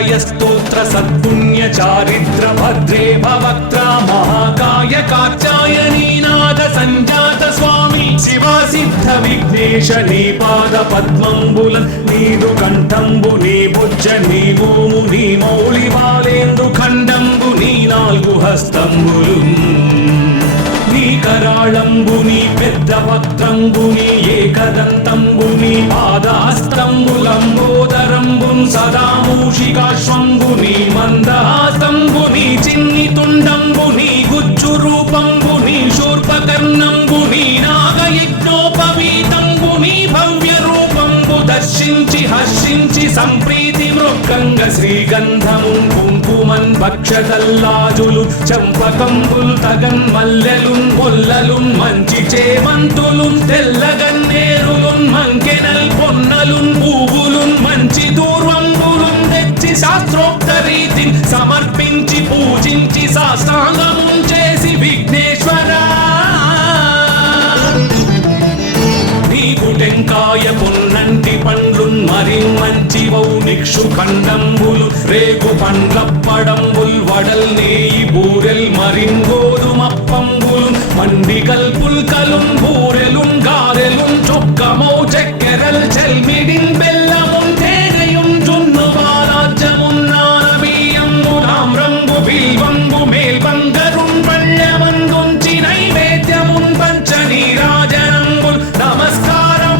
लोकत्रयस्तोत्र सत्पुण्य चारित्र भद्रे भवक्त्रा महाकाय कात्यायनीनाथ संजात स्वामी शिवा सिद्ध विघ्नेश नी पाद पद्मंबुल नीदु कंठंबु नी भुज नी भूमु नी मौళి బాలేందు ఖండంబు నీ నాలుగు హస్తంబులు నీ కరాళంబుని పెద్ద వక్త్రంబుని ఏకదంతంబుని పాదాస్తంబులంబోదరంబున్ సదా మూషికాశ్వంబుని మందహాస్తంబుని చిన్ని తుండంబుని గుజ్జు రూపంబుని శూర్పకర్ణంబుని నాగయజ్ఞోపవీతంబుని భవ్య రూపంబు దర్శించి హర్షించి సంప్రీతి మృక్కంగ శ్రీగంధమున్ కుంకుమన్ భక్షతల్లాజులు చంపకంబుల్ తగన్ మల్లెలున్ మొల్లలున్ మంచి చేమంతులున్ తెల్లగన్నేరులున్ మంకెనల్ పొన్నలున్ పువ్వులున్ మంచి దూర్వంబులున్ తెచ్చి శాస్త్రోక్త రీతిని సమర్పించి పూజించి సాష్టాంగమున్ చేసి విఘ్నేశ్వరా టెంకాయ పొన్నంటి పండ్లున్ మరిన్ మంచి వౌనిక్షు ఖండంబులు రేగు పండ్లప్పడంబుల్ వడల్ నేయి బూరెల్ మరిన్ గోధుమప్పంబులు మండి కల్పుల్ కలున్ బూరెలున్ గారెలున్ చొక్కమౌ చక్కెరల్ చెల్మిడిన్ బెల్లమున్ తేనెయున్ జున్ను బాలాజ్యమున్ నానబియ్యంబు తామ్రంబు బిల్వంబు మేల్బంగరున్ పళ్ళమందుంచి నైవేద్యమున్ పంచ నీరాజనంబుల్ నమస్కారం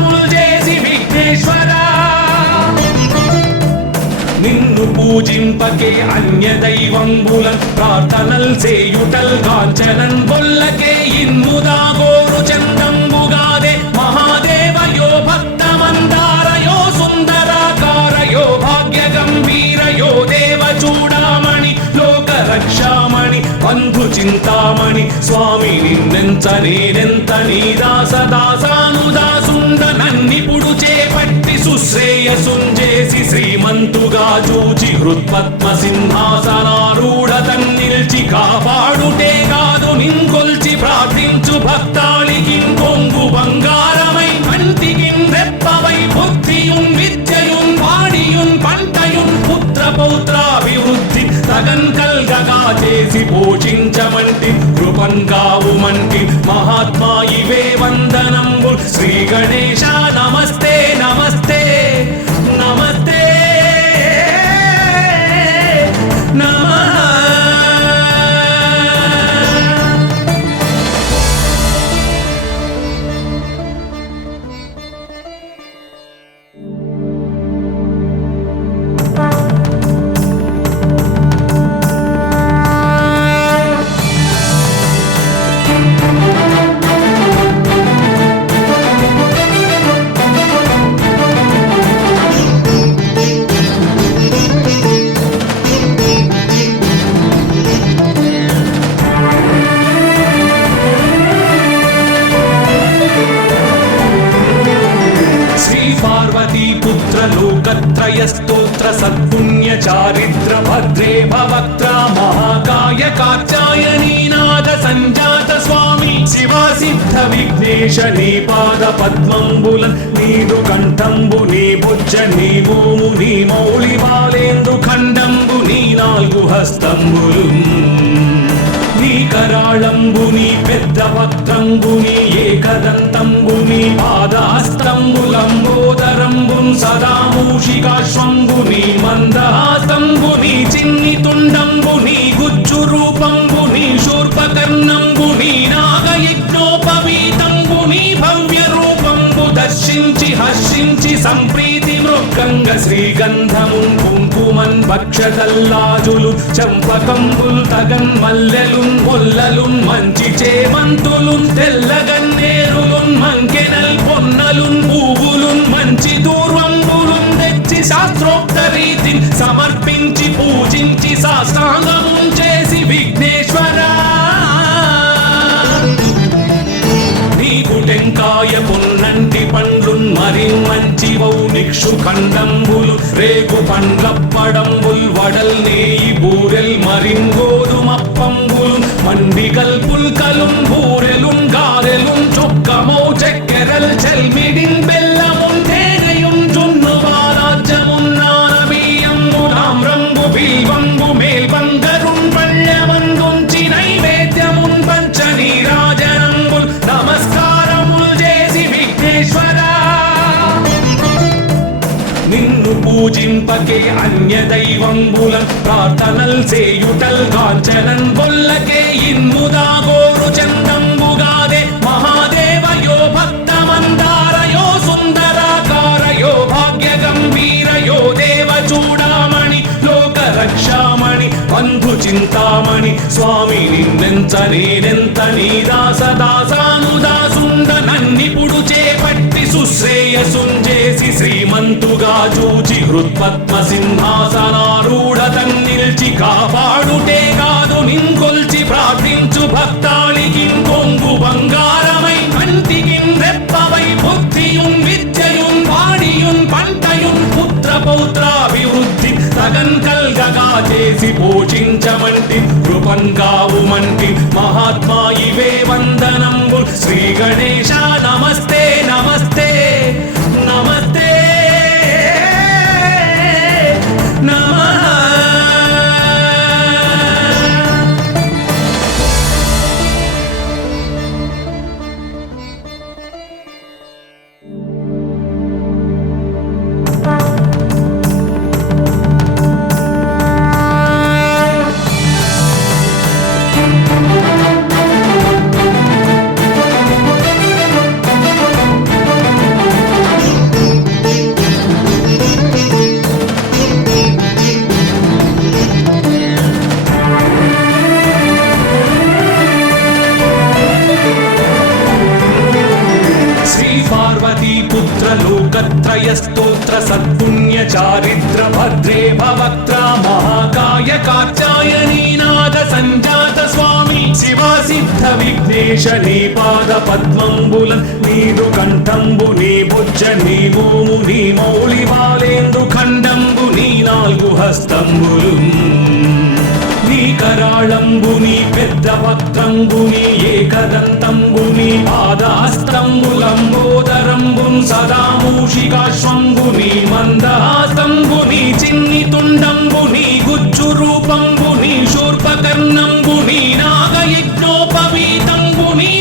నిన్ను పూజింపకే అన్య దైవంబులన్ ప్రార్థనల్ చేయుటల్ కాంచనన్ బొల్లకే ఇన్ముదా గోరు చందంబుగాదే మహాదేవయో భక్తమందారయో సుందరాకారయో భాగ్య గంభీరయో దేవ చూడామణి లోక రక్షామణి బంధు చింతామణి స్వామి నిన్నెంత నేనెంత నీ దాసదాసానుదాసుండ నన్నిపుడు చేపట్టి సుశ్రేయసుంజేసి శ్రీమంతుగా చూచి హృత్పద్మ సింహాసనారూఢ తన్నిల్చి కాపాడుటే కాదు నింకొల్చి ప్రార్థించు భక్తాళికి కొంగు బంగారమై కంటికి రెప్పవై బుద్ధియున్ విద్యయున్ వాడియున్ పంటయున్ పుత్ర పౌత్రాభివృద్ధి తగన్ కల్గగా చేసి పోషించమంటి కృపన్ కావుమంటి మహాత్మా ఇవే వందనంబు శ్రీ గణేశ నమస్తే నమస్తే నమస్తే నమః लोकत्रयस्तोत्र सत्पुण्य चारित्र भद्रे भवक्त्रा महाकाय कात्यायनीनाथ संजात स्वामी शिवा सिद्ध विघ्नेश नी पाद पद्मंबुल नीदु कंठंबु नी भुज नी भूमु नी मौళి బాలేందు ఖండంబు నీ నాలుగు హస్తంబులు నీ కరాళంబుని పెద్ద వక్త్రంబుని ఏకదంతంబుని పాదాస్తంబులంబోదరంబున్ సదా మూషికాశ్వంబుని మందహాస్తంబుని చిన్ని తుండంబుని గుజ్జు రూపంబుని శూర్పకర్ణంబుని నాగయజ్ఞోపవీతంబుని భవ్య రూపంబు దర్శించి హర్షించి సంప్రీతి మృక్కంగ శ్రీగంధమున్ కుంకుమన్ భక్షతల్లాజులు చంపకంబుల్ తగన్ మల్లెలున్ మొల్లలున్ మంచి చేమంతులున్ తెల్లగన్నేరులున్ మంకెనల్ పొన్నలున్ పువ్వులున్ మంచి దూర్వంబులున్ తెచ్చి శాస్త్రోక్త రీతిని సమర్పించి పూజించి సాష్టాంగమున్ చేసి విఘ్నేశ్వరా నీకు టెంకాయ పొన్నంటి పండ్లున్ మరిన్ మంచి వౌనిక్షు ఖండంబులు రేగు పండ్లప్పడంబుల్ వడల్ నేయి బూరెల్ మరిన్ గోధుమప్పంబులు మండి కల్పుల్ కలున్ బూరెలున్ గారెలున్ చొక్కమౌ చక్కెరల్ చెల్మిడిన్ బెల్లమున్ తేనెయున్ జున్ను బాలాజ్యమున్ నానబియ్యంబు తామ్రంబు పూజింపకే అన్య దైవంబులం ప్రార్థనల్ సేయుటల్ కాంచనన్ బొల్లకే ఇన్ముదా గోరు చందంబుగాదే మహాదేవయో భక్తమందారయో సుందరాకారయో భాగ్య గంభీరయో దేవ చూడామణి లోక రక్షామణి బంధు చింతామణి స్వామి నిన్నెంత నేనెంత నీ దాసదాసానుదాసుండ నన్నిపుడు చేపట్టి సుశ్రేయసుంజేసి శ్రీమంతుగా చూచి హృత్పద్మ సింహాసనారూఢ తన్నిల్చి కాపాడుటే కాదు నింకొల్చి ప్రార్థించు భక్తాళికి కొంగు బంగారమై కంటికిన్ రెప్పవై బుద్ధియున్ విద్యయున్ వాడియున్ పంటయున్ పుత్ర పౌత్రాభివృద్ధి తగన్ కల్గగా చేసి పోషించమంటి కృపన్ కావుమంటి మహాత్మా ఇవే వందనంబు శ్రీ గణేశ నమస్తే నమస్తే నమస్తే నమః. लोकत्रयस्तोत्र सत्पुण्य चारिद्र भद्रे भवक्त्रा महाकाय कात्यायनी नाद संजात स्वामी शिवा सिद्ध विघ्नेश नी पाद पद्मंबुल नीदु कंठंबु नी भुज नी भूमु नी मौलि बालेंदु खंडंबु नी नाल्गु हस्तंबुलु నీ కరాళంబుని పెద్ద వక్త్రంబుని ఏకదంతంబుని పాదహస్తంబులంబోదరంబున్ సదా మూషికాశ్వంబుని మందహాసంబుని చిన్ని తుండంబుని గుజ్జు రూపంబుని శూర్పకర్ణంబుని నాగయజ్ఞోపవీతంబుని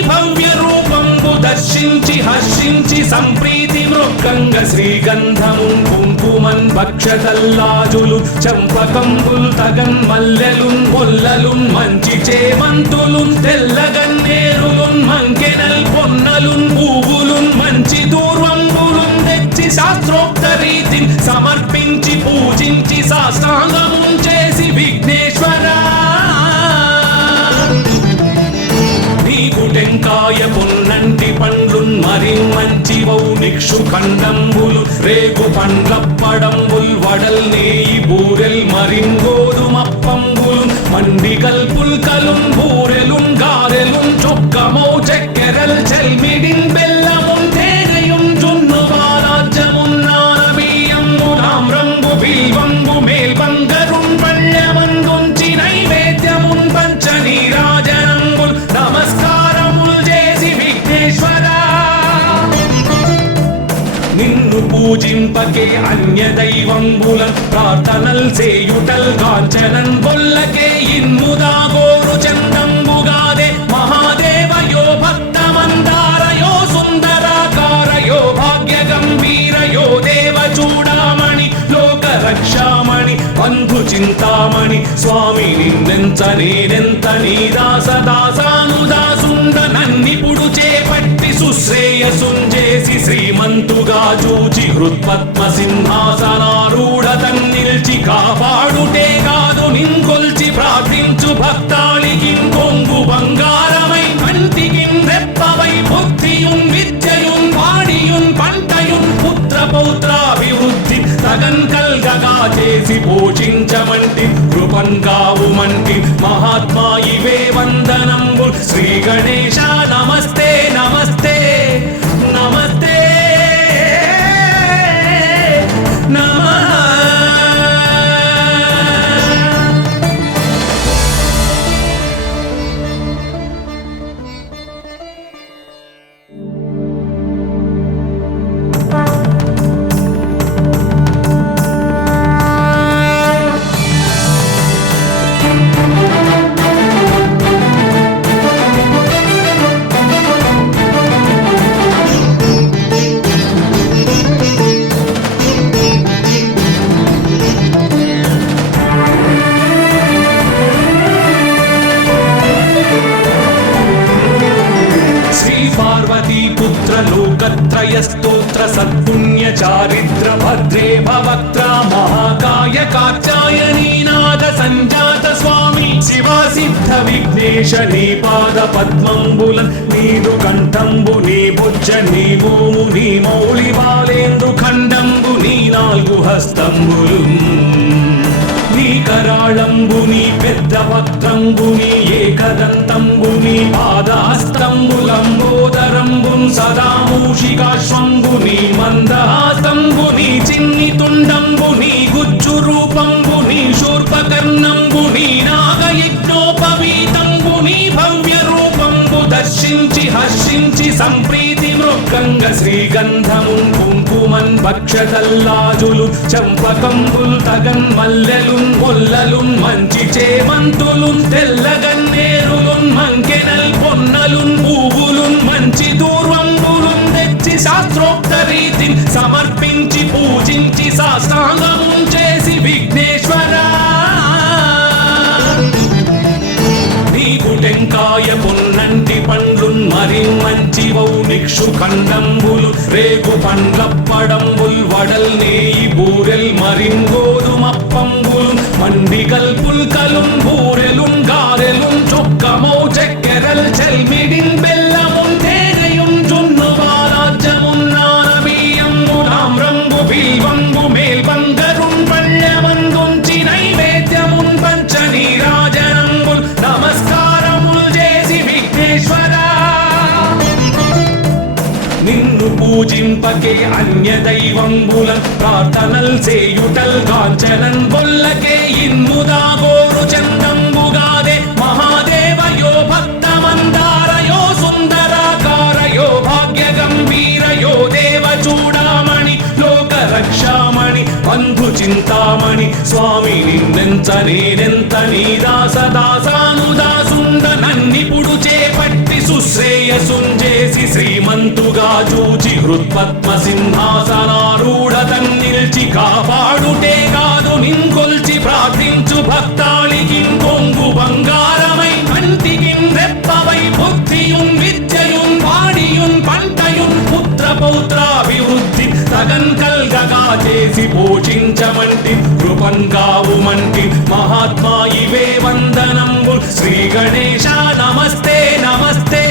భవ్య రూపంబు దర్శించి హర్షించి సంప్రీతి మృక్కంగ శ్రీగంధమున్ కుంకుమన్ భక్షతల్లాజులు చంపకంబుల్ తగన్ మల్లెలున్ మొల్లలున్ మంచి చేమంతులున్ తెల్లగన్నేరులున్ మంకెనల్ పొన్నలున్ పువ్వులున్ మంచి దూర్వంబులున్ తెచ్చి శాస్త్రోక్త రీతిని సమర్పించి పూజించి సాష్టాంగమున్ చేసి విఘ్నేశ్వరా టెంకాయ పొన్నంటి పండ్లున్ మరి మంచివౌ నిక్షు ఖండంబులు రేగు పండ్లప్పడంబుల్ వడల్ నేయి బూరెల్ మరింగోదుమప్పంబులు మండి కల్పుల్కలున్ బూరెలున్ గారెలున్ చొక్కమౌ చక్కెరల్ చెల్మిడిన్ బెల్లమున్ తేనెయున్ జున్ను వారాజ్యమున్ నానబియ్యంబు నామ్రంబు బిల్వంబు మేల్బంగరున్ పళ్ళెమందుంచి నైవేద్యమున్ పంచ నీరాజనంబుల్ నమస్కారం నిన్ను పూజింపకే అన్య దైవంబులం ప్రార్థనల్ సేయుటల్ కాంచనన్ బొల్లకే ఇన్ముదా గోరు చందంబుగాదే మహాదేవయో భక్తమందారయో సుందరాకారయో భాగ్య గంభీరయో దేవ చూడామణి లోక రక్షామణి బంధు చింతామణి స్వామి నిన్నెంత నేనెంత నీ దాసదాసానుదాసుండ నన్నిపుడు చేపట్టి సుశ్రేయసుంజేసి శ్రీమంతుగా చూచి హృత్పద్మ సింహాసనారూఢ తన్నిల్చి కాపాడుటే కాదు నింకొల్చి ప్రార్థించు భక్తాళికి కొంగు బంగారమై కంటికిన్ రెప్పవై బుద్ధియున్ విద్యయున్ వాడియున్ పంటయున్ పుత్ర పౌత్రాభివృద్ధి తగన్ కల్గగా చేసి పోషించమంటి కృపన్ కావుమంటి మహాత్మా ఇవే వందనంబు శ్రీ గణేశ నమస్తే నమస్తే నమస్తే నమః. भद्रे भवक्त्रा महाकाय कात्यायनी नाद संजात स्वामी शिवा सिद्ध विघ्नेश నీ పాద పద్మంబులన్ నీదు కంఠంబు నీ బుజ్జ నీ భూము నీ మౌళి బాలేందు ఖండంబు నీ నాలుగు హస్తంబులు నీ కరాళంబు నీ పెద్ద వక్త్రంబు నీ ఏకదంతంబు నీ పాదహస్తంబులంబోదరంబు సదా మూషికాశ్వంబు నీ మందహాస్తంబు నీ చిన్ని తుండంబు నీ గుజ్జు రూపంబు నీ శూర్పకర్ణంబు నీ నాగయజ్ఞోపవీతంబు నీ భవ్య రూపంబు దర్శించి హర్షించి సంప్రీతి మృగంగ శ్రీగంధమున్ కుంకుమన్ భక్షతల్లాజులు చంపకంబుల్ తగన్ మల్లెలున్ మొల్లలున్ మంచి చేమంతులున్ తెల్లగన్నేరులున్ మంకెనల్ పొన్నలున్ పువ్వులున్ మంచి దూర్వంబులున్ తెచ్చి శాస్త్రోక్త రీతిని సమర్పించి పూజించి సాష్టాంగమున్ చేసి విఘ్నేశ్వరా టెంకాయ పొన్నంటి పండ్లున్ మరి మంచివౌ నిక్షు ఖండంబులు రేగు పండ్లప్పడంబుల్ వడల్ నేయి బూరెల్ మరింగోదుమప్పంబులు మండి కల్పుల్కలున్ బూరెలున్ గారెలున్ చొక్కమౌ చెక్కెరల్ చెల్మిడిన్ బెల్లమున్ తేనెయున్ జున్ను బాలాజ్యమున్ నానబియ్యంబు తామ్రంబు బిల్వంబు మేల్బంగరున్ పళ్ళెమందుంచి నైవేద్యమున్ పంచ నీరాజనంబుల్ నమస్కారం నిన్ను పూజింపకే అన్య దైవంబులన్ ప్రార్థనల్ సేయుటల్ కాంచనన్ బొల్లకే ఇన్ముదా గోరు చందంబుగాదే మహాదేవయో భక్తమందారయో సుందరాకారయో భాగ్య గంభీరయో దేవ చూడామణి లోక రక్షామణి బంధు చింతామణి స్వామి నిన్నెంత నేనెంత నీ దాస దాసానుదాసుండ నన్నిపుడు చేపట్టి సుశ్రేయసుంజేసి శ్రీమంతుగా చూచి హృత్పద్మ సింహాసనారూఢ తన్నిల్చి కాపాడుటే కాదు నింకొల్చి ప్రార్థించు భక్తాళికి కొంగు బంగారమై కంటికి రెప్పవై బుద్ధియున్ విద్యయున్ వాడియున్ పంటయున్ పుత్ర పౌత్రాభివృద్ధి తగన్ కల్గగా చేసి పోషించమంటి కృపన్ కావుమంటి మహాత్మా ఇవే వందనంబు శ్రీ గణేశ నమస్తే నమస్తే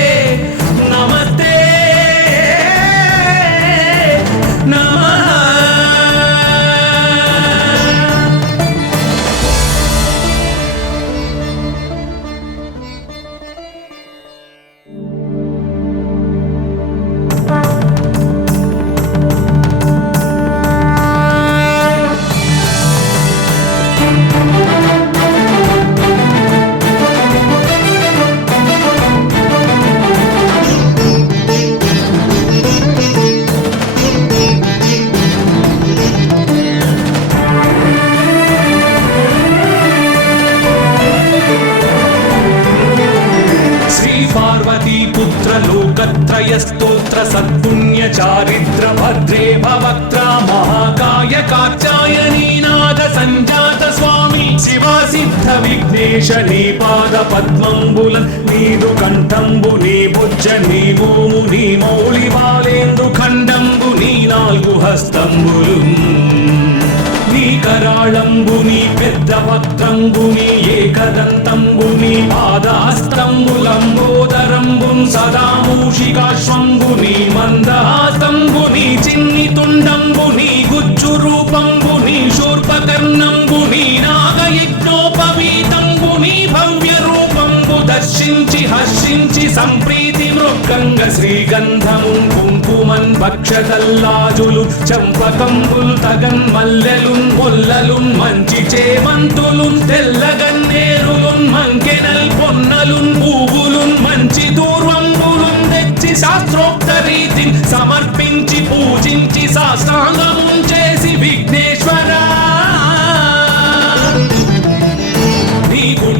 నమస్తే నమః लोकत्रयस्तोत्र सत्पुण्य चारित्र भद्रे भवक्त्रा महाकाय कात्यायनी नाद संजात स्वामी शिवा सिद्ध विघ्नेश నీ పాద పద్మంబులన్ నీదు కంఠంబు నీ బుజ్జ నీ భూము నీ మౌళి బాలేందు ఖండంబు నీ నాలుగు హస్తంబులు నీ కరాళంబు నీ పెద్ద వక్త్రంబు నీ ఏకదంతంబు నీ పాదహస్తంబులంబోదరంబు సదా మూషికాశ్వంబు నీ మందహాస్తంబు నీ చిన్ని తుండంబు నీ గుజ్జు రూపంబు నీ శూర్పకర్ణంబు నీ నాగయజ్ఞోపవీతంబు నీ భవ్య రూపంబు దర్శించి హర్షించి సంప్రీతి మృగంగ శ్రీగంధమున్ కుంకుమన్ భక్షతల్లాజులు చంపకంబుల్ తగన్ మల్లెలున్ మొల్లలున్ మంచి చేమంతులున్ తెల్లగన్నేరులున్ మంకెనల్ పొన్నలున్ పువ్వులున్ మంచి దూర్వంబులున్ తెచ్చి శాస్త్రోక్త రీతిని సమర్పించి పూజించి సాష్టాంగమున్ చేసి విఘ్నేశ్వరా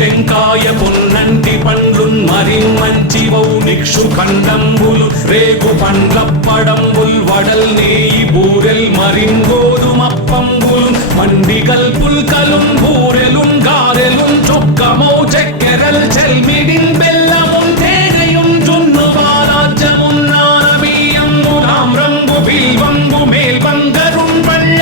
టెంకాయ పొన్నంటి పండ్లున్ మరి మంచివౌ నిక్షు ఖండంబులు రేగు పండ్లప్పడంబుల్ వడల్ నేయి బూరెల్ మరింగోదుమప్పంబులు మండి కల్పుల్కలున్ బూరెలున్ గారెలున్ చొక్కమౌ చెక్కెరల్ చెల్మిడిన్ బెల్లమున్ తేనెయున్ జున్ను బాలాజ్యమున్ నానబియ్యంబు తామ్రంబు బిల్వంబు మేల్బంగరున్ పళ్ళ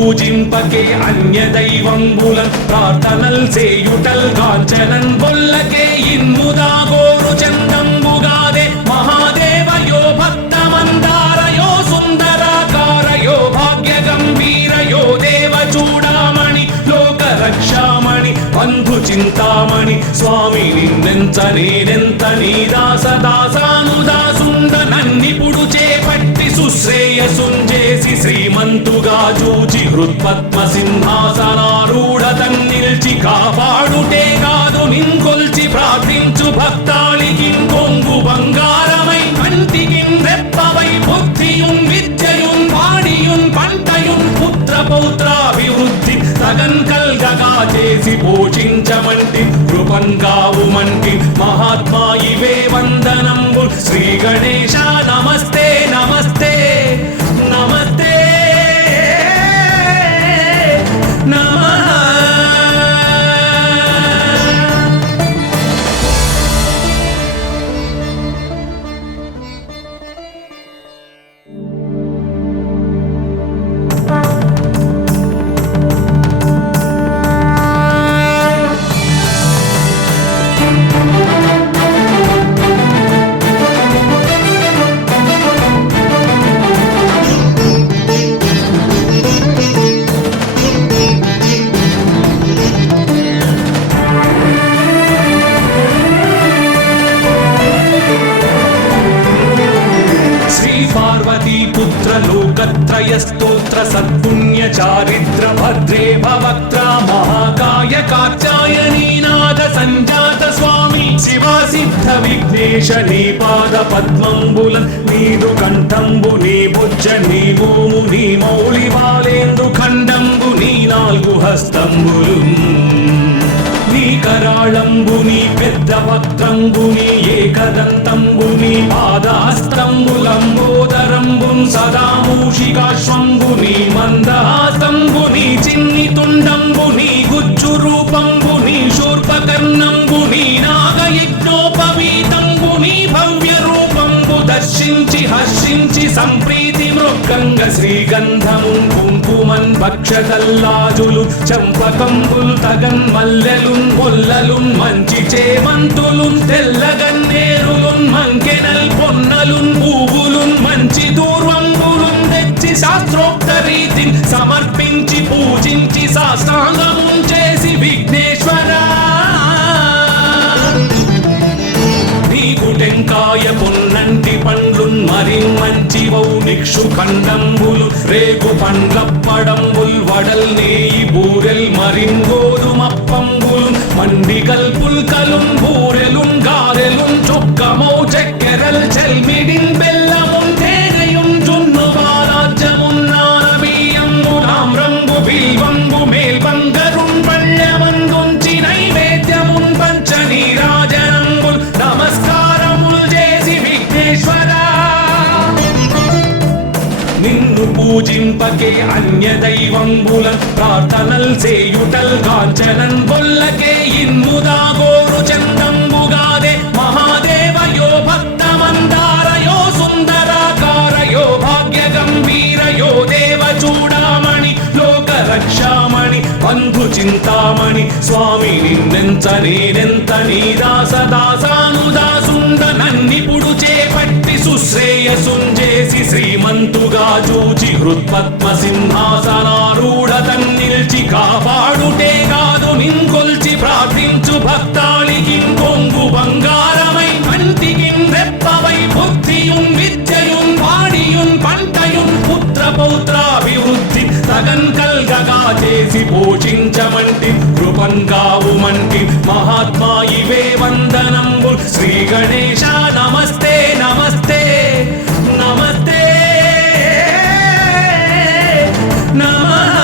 పూజింపకే అన్య దైవంబులన్ ప్రార్థనల్ చేయుటల్ కాంచనన్ బొల్లకే ఇన్ముదాగోరు చందంబుగాదే మహాదేవయో భక్తమందారయో సుందరాకారయో భాగ్య గంభీరయో దేవ చూడామణి లోక రక్షామణి బంధు చింతామణి స్వామి నిన్నెంత నేనెంత నీ దాస దాసానుదాసుండ నన్నిపుడు చేపట్టి సుశ్రేయసుంజేసి శ్రీమంతుగా చూచి హృత్పద్మ సింహాసనారూఢ తన్నిల్చి కాపాడుటే కాదు నింకొల్చి ప్రార్థించు భక్తాళికి కొంగు బంగారమై కంటికి రెప్పవై బుద్ధియున్ విద్యయున్ వాడియున్ పంటయున్ పుత్ర పౌత్రాభివృద్ధి తగన్ కల్గగా చేసి పోషించమంటి కృపన్ కావుమంటి మహాత్మా ఇవే వందనంబు శ్రీ గణేశ నమస్తే నమస్తే నమస్తే నమః. లోకత్రయ స్తోత్ర సత్పుణ్య చారిత్ర భద్రే భవక్త్ర మహాకాయ కాత్యాయనీ నాద సంజాత స్వామి శివా సిద్ధ విఘ్నేశ నీ పాద పద్మంబులన్ నీదు కంఠంబు నీ బుజ్జ నీ భూము నీ మౌళి బాలేందు ఖండంబు నీ నాలుగు హస్తంబులు నీ కరాళంబుని పెద్ద వక్త్రంబుని ఏకదంతంబుని పాదాస్తంబులంబోదరంబున్ సదా మూషికాశ్వంబుని మందహాస్తంబుని చిన్ని తుండంబుని గుజ్జు రూపంబుని శూర్పకర్ణంబుని నాగయజ్ఞోపవీతంబుని భవ్య రూపంబు దర్శించి హర్షించి సంప్రీతి మృగంగ శ్రీగంధమున్ కుంకుమన్ భక్షతల్లాజులు చంపకంబుల్ తగన్ మల్లెలున్ గొల్లలున్ మంచి చేమంతులున్ తెల్లగన్నేరులున్ మంకెనల్ పొన్నలున్ పువ్వులున్ మంచి దూర్వంబులున్ తెచ్చి శాస్త్రోక్త రీతిని సమర్పించి పూజించి సాష్టాంగమున్ చేసి విఘ్నేశ్వరా టెంకాయ పొన్నంటి పండ్లున్ మరి మంచి వౌనిక్షు ఖండంబులు రేగు పండ్లప్పడంబుల్ వడల్ నేయి బూరెల్ మరింగోదుమప్పంబులు మండికల్ పుల్కలున్ బూరెలున్ గారెలున్ చొక్కమౌ చెక్కెరల్ చెల్మిడిన్ బెల్లమున్ తేనెయున్ జున్ను బాలాజ్యమున్ నానబియ్యంబు నామ్రంబు బిల్వంబు మేల్బంగరున్ పళ్ళెమందుంచి నైవేద్యమున్ పంచ నీరాజనంబుల్ నమస్కారం నిన్ను పూజింపకే అన్య దైవంబులన్ ప్రార్థనల్ చేయుటల్ కాంచనన్ బొల్లకే ఇన్ముదాగోరు చందంబుగాదే మహాదేవయో భక్తమందారయో సుందరాకారయో భాగ్య గంభీరయో దేవ చూడామణి లోక రక్షామణి బంధు చింతామణి స్వామి నిన్నెంత నేనెంత నీ దాస దాసానుదాసుండ నన్నిపుడు చేపట్టి సుశ్రేయసుంజేసి శ్రీమంతుగా చూచి హృత్పద్మ సింహాసనారూఢ తన్నిల్చి కాపాడుటే కాదు నింకొల్చి ప్రార్థించు భక్తాళికి కొంగు బంగారమై కంటికి రెప్పవై బుద్ధియున్ విద్యయున్ వాడియున్ పంటయున్ పుత్ర పౌత్రాభివృద్ధి తగన్ కల్గగా చేసి పోషించమంటి కృపన్ కావుమంటి మహాత్మా ఇవే వందనంబు శ్రీ గణేశ నమస్తే నమస్తే నమస్తే నమః.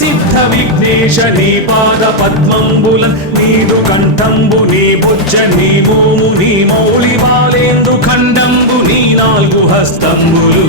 సిద్ధ విఘ్నేశ నీ పాద పద్మంబులన్ నీదు కంఠంబు నీ బొజ్జ నీ భూము నీ మౌళి వాలేందు ఖండంబు నీ నాలుగు హస్తంబులు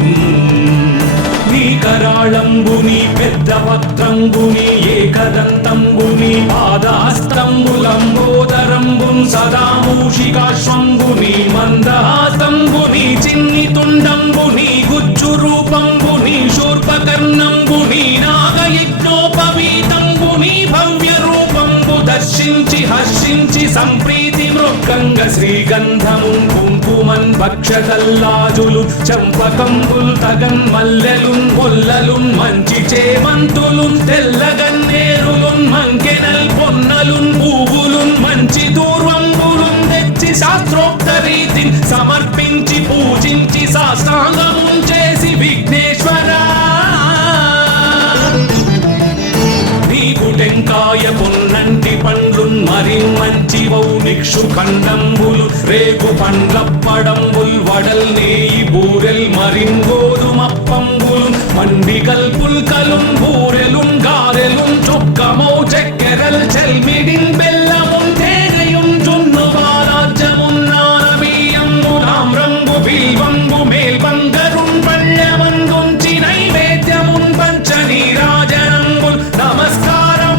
నీ కరాళంబు నీ పెద్ద వక్త్రంబు నీ ఏకదంతంబు నీ పాదహస్తంబులంబోదరంబున్ సదా మూషికాశ్వంబు నీ మందహాసంబు నీ చిన్ని తుండంబు నీ గుజ్జు రూపంబు నీ శూర్పకర్ణంబు నీ నాగయజ్ఞోపవీతంబు నీ భవ్య రూపంబు దర్శించి హర్షించి సంప్రీతి మృక్కంగ శ్రీగంధమున్ కుంకుమన్ భక్షతల్లాజులు చంపకంబుల్ తగన్ మల్లెలున్ మొల్లలున్ మంచి చేమంతులున్ తెల్లగన్నేరులున్ మంకెనల్ పొన్నలున్ పువ్వులున్ మంచి దూర్వంబులున్ తెచ్చి శాస్త్రోక్త రీతిని సమర్పించి పూజించి సాష్టాంగమున్ చేసి విఘ్నేశ్వరా టెంకాయ పొన్నంటి పండ్లున్ మరి మంచివౌ నిక్షు ఖండంబులు రేగు పండ్లప్పడంబుల్ వడల్ నేయి బూరెల్ మరింగోదుమప్పంబులు మండి కల్పుల్కలున్ బూరెలున్ గారెలున్ చొక్కమౌ చెక్కెరల్ చెల్మిడిన్ బెల్లమున్ తేనెయున్ జున్ను బాలాజ్యమున్ నానబియ్యంబు తామ్రంబు బిల్వంబు మేల్బంగరున్ పళ్ళమందుంచి నైవేద్యమున్ పంచ నీరాజనంబుల్ నమస్కారం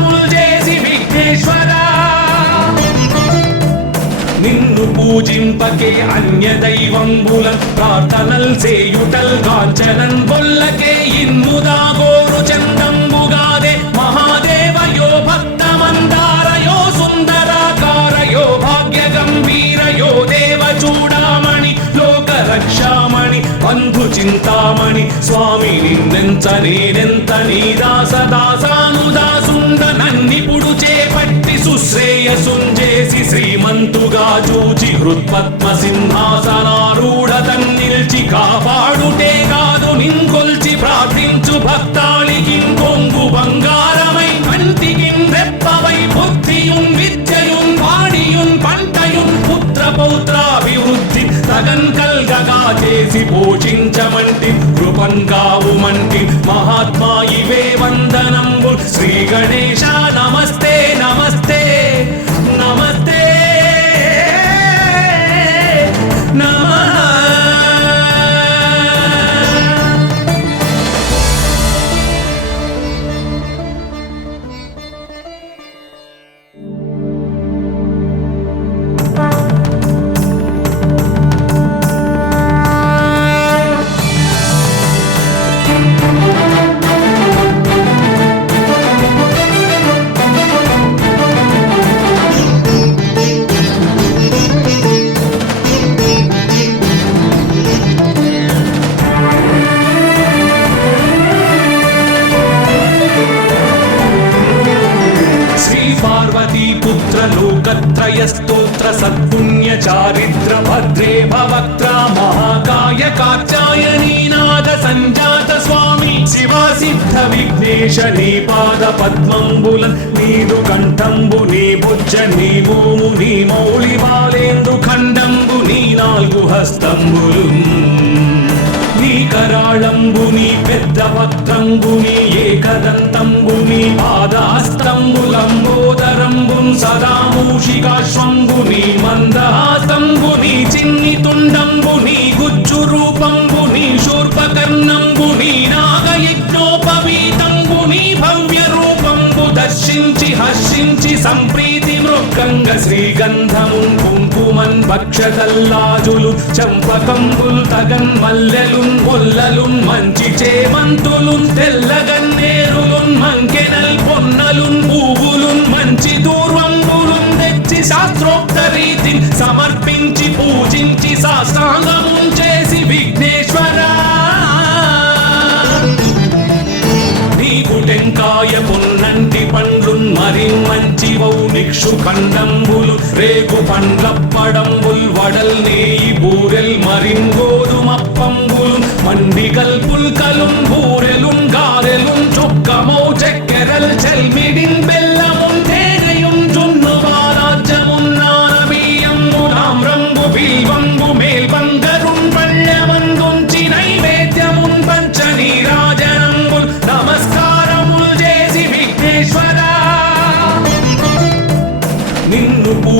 నిన్ను పూజింపకే అన్య దైవంబుల ప్రార్థనల్ చేయుటల్ కాంచనన్ బొల్లకే ఇన్ముదా గోరు చందంబుగాదే మహాదేవయో భక్తమందారయో సుందరాకారయో భాగ్య గంభీరయో దేవ చూడామణి లోక రక్షామణి బంధు చింతామణి స్వామి నిన్నెంత నేనెంత నీ దాసదాసానుదాసుండ నన్నిపుడు చేపట్టి సుశ్రేయసుంజేసి శ్రీమంతుగా చూచి హృత్పద్మ సింహాసనారూఢ తన్నిల్చి కాపాడుటే కాదు నింకొల్చి ప్రార్థించు భక్తాళికి కొంగు బంగారమై కంటికి రెప్పవై బుద్ధియున్ విద్యయున్ వాడియున్ పంటయున్ పుత్ర పౌత్రాభివృద్ధి తగన్ కల్గగా చేసి పోషించమంటి కృపంగావుమంటి మహాత్మా ఇవే వందనంబు శ్రీ గణేశ నమస్తే నమస్తే నమస్తే నమః లోకత్రయస్తోత్ర సత్పుణ్య చారిత్ర భద్రే భవక్త్ర మహాకాయ కాచాయనీనాద సంజాత స్వామి శివా సిద్ధ విఘ్నేశ నీ పాద పద్మంబులన్ నీదు కంఠంబు నీ బొజ్జ నీ భూము నీ మౌళి వాలేందు ఖండంబు నీ నాలుగు హస్తంబులు నీ కరాళంబు నీ పెద్ద వక్త్రంబు నీ ఏకదంతంబు నీ పాదహస్తంబులంబోదరంబున్ సదా మూషికాశ్వంబు నీ మందహాసంబు నీ చిన్ని తుండంబు నీ గుజ్జు రూపంబు నీ శూర్పకర్ణంబు నీ నాగయజ్ఞోపవీతంబు నీ భవ్య రూపంబు దర్శించి హర్షించి సంప్రీతి మృక్కంగ శ్రీగంధమున్ కుంకుమన్ భక్షతల్లాజులు చంపకంబుల్ తగన్ మల్లెలున్ మొల్లలున్ మంచి చేమంతులున్ తెల్లగన్నేరులున్ మంకెనల్ పొన్నలున్ పువ్వులున్ మంచి దూర్వంబులున్ తెచ్చి శాస్త్రోక్త రీతిని సమర్పించి పూజించి సాష్టాంగమున్ చేసి విఘ్నేశ్వరా నీకు టెంకాయ పొన్నంటి పండ్లున్ మరి మంచివౌ నిక్షు ఖండంబులు రేగు పండ్లప్పడంబుల్ వడల్ నేయి బూరెల్ మరింగోదుమప్పంబులు మండి కల్పుల్కలున్ బూరెలున్ గారెలున్ చొక్కమౌ చెక్కెరల్ చెల్మిడిన్ బెల్లమున్ తేనెయున్ జున్ను బాలాజ్యమున్ నానబియ్యంబు తామ్రంబు బిల్వంబు మేల్బంగరున్ పళ్ళమందుంచి నైవేద్యమున్ పంచ నీరాజనంబుల్ నమస్కారముల్ చేసి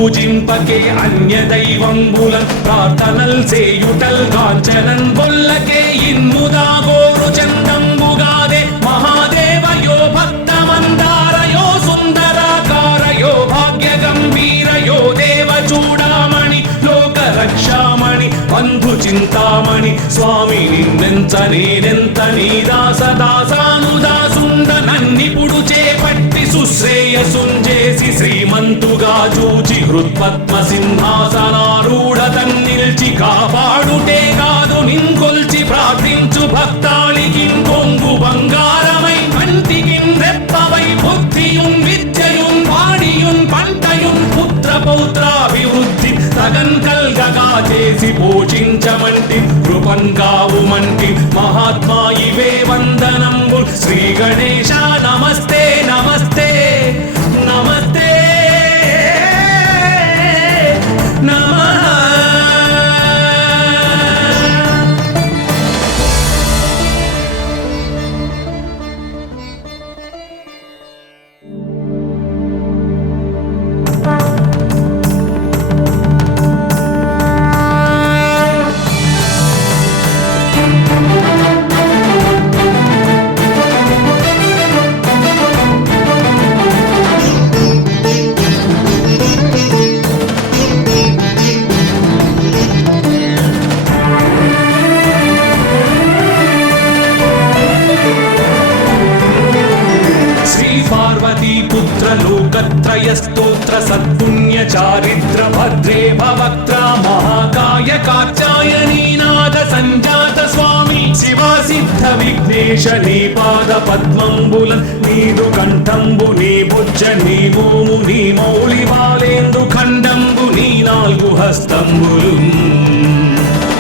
పూజింపకే అన్య దైవంబులన్ ప్రార్థనల్ సేయుటల్ కాంచనన్ బొల్లకే ఇన్ముదా గోరు చందంబుగాదే మహాదేవయో భక్తమందారయో సుందరాకారయో భాగ్య గంభీరయో దేవ చూడామణి లోక రక్షామణి బంధు చింతామణి స్వామి నిన్నెంత నేనెంత నీ దాసదాసానుదాసుండ నన్నిపుడు చేపట్టి సుశ్రేయసుంజేసి శ్రీమంతుగా చూచి హృత్పద్మ సింహాసనారూఢ తన్నిల్చి కాపాడుటే కాదు నిన్కొల్చి ప్రార్థించు భక్తాళికి కొంగు బంగారమై కంటికిన్ రెప్పవై బుద్ధియున్ విద్యయున్ వాడియున్ పంటయున్ పుత్ర పౌత్రాభివృద్ధి తగన్ కల్గగా చేసి పోషించమంటి కృపన్ కావుమంటి మహాత్మా ఇవే వందనంబు శ్రీ గణేశ నమస్తే నమస్తే నమస్తే నమః. लोकत्रयस्तोत्र सत्पुण्य चारित्र भद्रे भवक्त्र महाकाय कात्यायनीनाद संजात स्वामी शिवा सिद्ध विघ्नेश नी पाद पद्मंबुलन् नीदु कंठंबु नी बुज्ज नी भूमु नी मौळि बालेन्दु खंडंबु नी नाल्गु हस्तंबुलुन्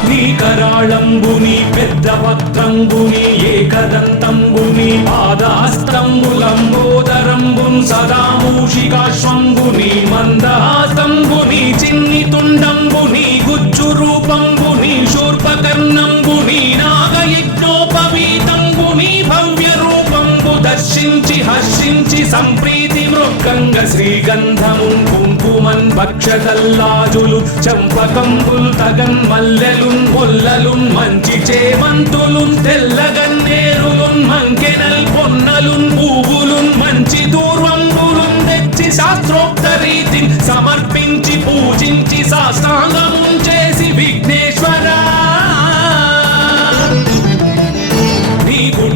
నీ కరాళంబుని పెద్ద వక్త్రంబుని ఏకదంతంబుని పాదాస్తంబులంబోదరంబున్ సదా మూషికాశ్వంబుని మందహాస్తంబుని చిన్ని తుండంబుని గుజ్జు రూపంబుని శూర్పకర్ణంబుని నాగయజ్ఞోపవీతంబుని భవ్య రూపంబు దర్శించి హర్షించి సంప్రీతి మృక్కంగ శ్రీగంధమున్ కుంకుమన్ భక్షదల్లాజులు చంపకంబుల్ తగన్ మల్లెలున్ మొల్లలున్ మంచి చేమంతులున్ తెల్లగన్నేరులున్ మంకెనల్ పొన్నలున్ పువ్వులున్ మంచి దూర్వంబులున్ తెచ్చి శాస్త్రోక్త రీతిని సమర్పించి పూజించి సాష్టాంగమున్ చేసి విఘ్నేశ్వరా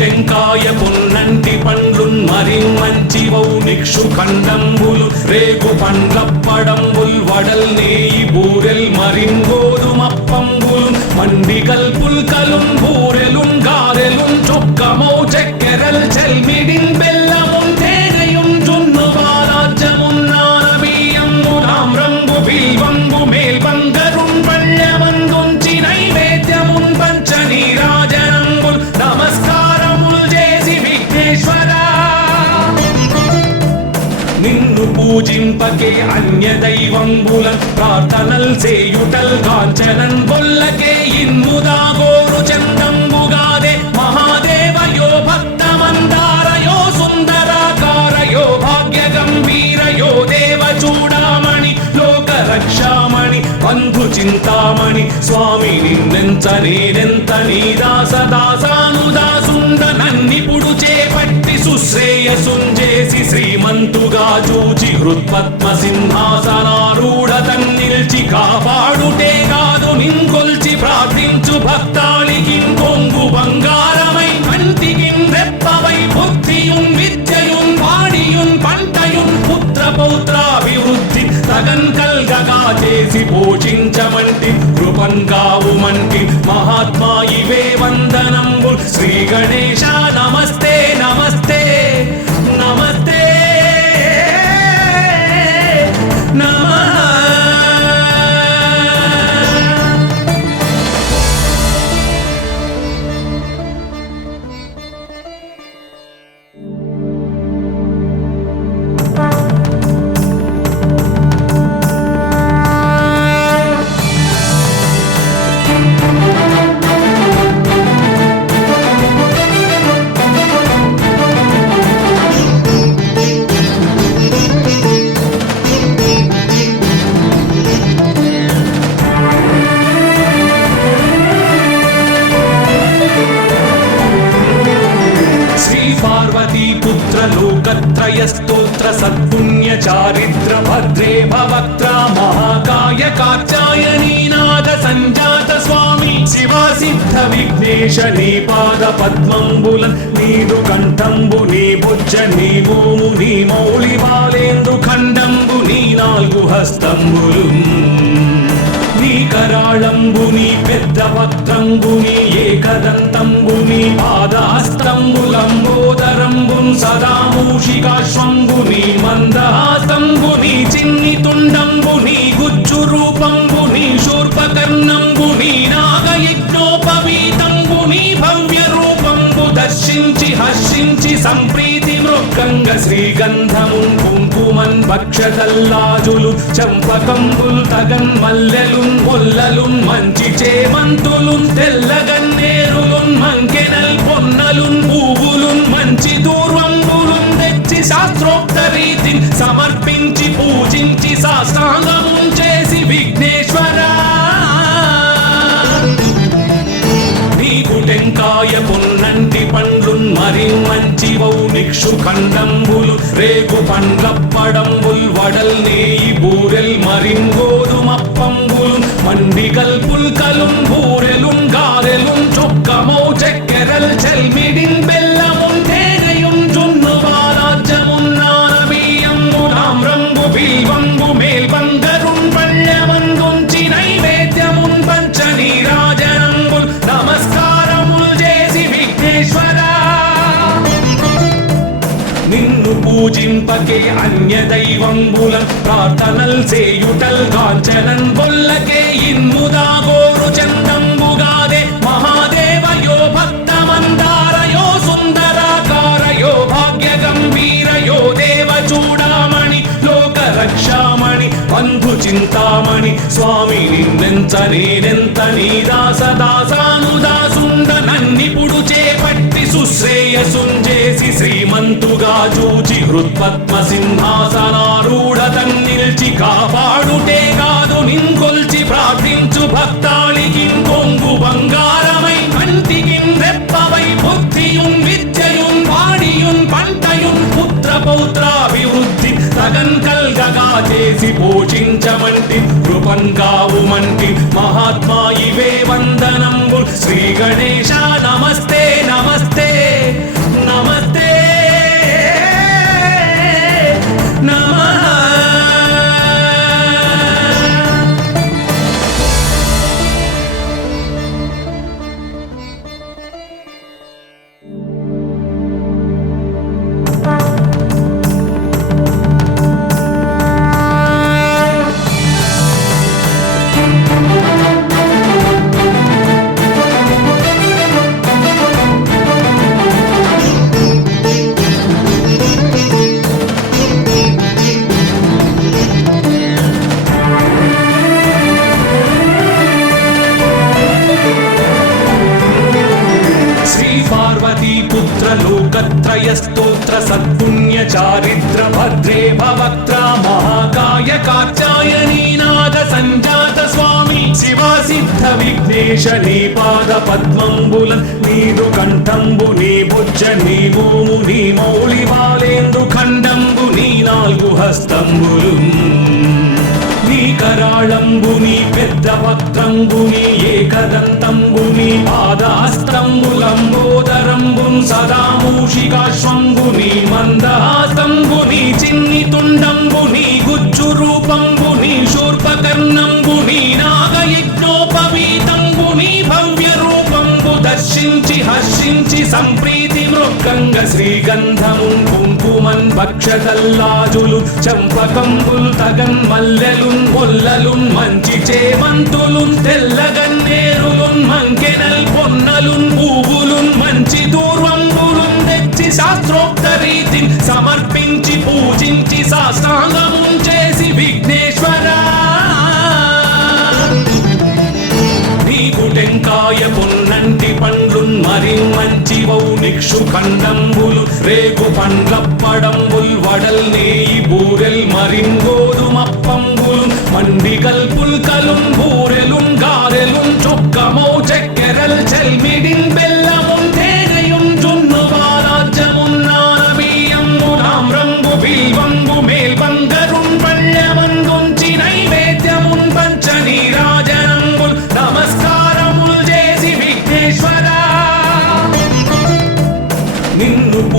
టెంకాయ పొన్నంటి పండ్లున్ మరి మంచివౌ నిక్షు ఖండంబులు రేగు పండ్లప్పడంబుల్ వడల్ నేయి బూరెల్ మరిన్ గోధుమప్పంబులు మండి కల్పుల్కలున్ బూరెలున్ గారెలున్ చొక్కమౌ చక్కెరల్ చెల్మిడిన్ బెల్లమున్ తేనెయున్ జున్ను బాలాజ్యమున్ నానబియ్యంబు తామ్రంబు బిల్వంబు మేల్బంగరున్ పళ్ళమందుంచి నైవేద్యమున్ పంచ నీరాజనంబుల్ నమస్కారం నిన్ను పూజింపకే అన్య దైవంబులన్ ప్రార్థనల్ సేయుటల్ కాంచనన్ బొల్లకే ఇన్ముదా గోరు చందంబుగాదే మహాదేవయో భక్తమందారయో సుందరాకారయో భాగ్య గంభీరయో దేవ చూడామణి లోక రక్షామణి బంధు చింతామణి స్వామి నిన్నెంత నేనెంత నీ దాసదాసానుదాసుండ నన్నిపుడు చేపట్టి సుశ్రేయసుంజేసి శ్రీమంతుగా చూచి హృత్పద్మ సింహాసనారూఢ తన్నిల్చి కాపాడుటే కాదు నిన్కొల్చి ప్రార్థించు భక్తాళికి కొంగు బంగారమై కంటికిన్ రెప్పవై బుద్ధియున్ విద్యయున్ వాడియున్ పంటయున్ పుత్ర పౌత్రాభివృద్ధి తగన్ కల్గగా చేసి పోషించమంటి కృపన్ కావుమంటి మహాత్మా ఇవే వందనంబు శ్రీ గణేశ నమస్తే నమస్తే నమస్తే నమః. లోకత్రయ స్తోత్ర సత్పుణ్య చారిత్ర భద్రే భవక్త్ర మహాకాయ కాచాయనీ నాద సంజాత స్వామి శివ సిద్ధ విఘ్నేశ నీ పాద పద్మంబులన్ నీదు కంఠంబు నీ బుజ్జ నీ భూము నీ మౌళి బాలేందు ఖండంబు నీ నాలుగు హస్తంబులు నీ కరాళంబుని పెద్ద వక్త్రంబుని ఏకదంతంబుని పాదాస్తంబులంబోదరంబున్ సదా మూషికాశ్వంబుని మందహాస్తంబుని చిన్ని తుండంబుని గుజ్జు రూపంబుని శూర్పకర్ణంబుని నాగయజ్ఞోపవీతంబుని భవ్య రూపంబు దర్శించి హర్షించి సంప్రీతి మృగంగ శ్రీగంధమున్ కుంకుమన్ భక్షదల్లాజులు చంపకంబుల్ తగన్ మల్లెలున్ మొల్లలున్ మంచి చేమంతులున్ తెల్లగన్నేరులున్ మంకెనల్ పొన్నలున్ పువ్వులున్ మంచి దూర్వంబులున్ తెచ్చి శాస్త్రోక్త రీతి సమర్పించి పూజించి సాష్టాంగమున్ చేసి విఘ్నేశ్వరా టెంకాయ పొన్నంటి పండ్లున్ మరి మంచి వౌ నిక్షు ఖండంబులు రేగు పండ్లప్పడంబుల్ వడల్ నేయి బూరెల్ మరింగోదుమప్పంబులు మండి కల్పుల్ కలుం బూరెలున్ గారెలున్ చొక్కమౌ చెక్కెరల్ చెల్మిడిన్ బెల్లమున్ తేనెయున్ జున్ను బాలాజ్యమున్ నానబియ్యంబు నామ్రంబు బిల్వంబు మేల్బంగరున్ పళ్ళమందుంచి నైవేద్యమున్ పంచ నీరాజనంబుల్ నమస్కారం నిన్ను పూజింపకే అన్య దైవంబులన్ ప్రార్థనల్ సేయుటల్ కాంచనన్ బొల్లకే ఇన్ముదాగోరు చందంబుగాదే మహాదేవయో భక్తమందారయో సుందరాకారయో భాగ్య గంభీరయో దేవ చూడామణి లోక రక్షామణి బంధు చింతామణి స్వామి నిన్నెంత నేనెంత నీ దాసదాసానుదాసుండ నన్నిపుడు చేపట్టి సుశ్రేయసుంజేసి శ్రీమంతుగా చూచి హృత్పద్మ సింహాసనారూఢ తన్నిల్చి కాపాడుటే కాదు నింకొల్చి ప్రార్థించు భక్తాళికి కొంగు బంగారమై కంటికి రెప్పవై బుద్ధియున్ విద్యయున్ వాడియున్ పంటయున్ పుత్ర పౌత్రాభివృద్ధి తగన్ కల్గగా చేసి పోషించమంటి కృపన్ కావుమంటి మహాత్మా ఇవే వందనంబు శ్రీ గణేశ నమస్తే నమస్తే నమస్తే నమః లోకత్రయ స్తోత్ర సత్పుణ్య చారిత్ర భద్రే భవక్త్ర మహాకాయ కాచాయనీ నాద సంజాత స్వామి శివ సిద్ధ విఘ్నేశ నీ పాద పద్మంబులన్ నీదు కంఠంబు నీ బుజ్జ నీ భూము నీ మౌళి బాలేందు ఖండంబు నీ నాలుగు హస్తంబులు నీ కరాళంబుని పెద్ద వక్త్రంబుని ఏకదంతంబుని పాదాస్తంబులంబోదరంబున్ సదా మూషికాశ్వంబుని మందహాస్తంబుని చిన్ని తుండంబుని గుజ్జు రూపంబుని శూర్పకర్ణంబుని నాగయజ్ఞోపవీతంబుని భవ్య రూపంబు దర్శించి హర్షించి సంప్రీతి మృగంగ శ్రీగంధమున్ కుంకుమన్ భక్షదల్లాజులు చంపకంబుల్ తగన్ మల్లెలున్ మొల్లలున్ మంచి చేమంతులున్ తెల్లగన్నేరులున్ మంకెనల్ పొన్నలున్ పువ్వులున్ మంచి దూర్వంబులున్ తెచ్చి శాస్త్రోక్త రీతి సమర్పించి పూజించి సాష్టాంగమున్ చేసి విఘ్నేశ్వరా టెంకాయ పొన్నంటి పండ్లున్ మరి మంచి వౌ నిక్షు ఖండంబులు రేగు పండ్లప్పడంబుల్ వడల్ నేయి బూరెల్ మరింగోదుమప్పంబులు మండి కల్పుల్ కలుం బూరెలున్ గారెలున్ చొక్కమౌ చెక్కెరల్ చెల్మిడిన్ బెల్లమున్ తేనెయున్ జున్ను బాలాజ్యమున్ నానబియ్యంబు నామ్రంబు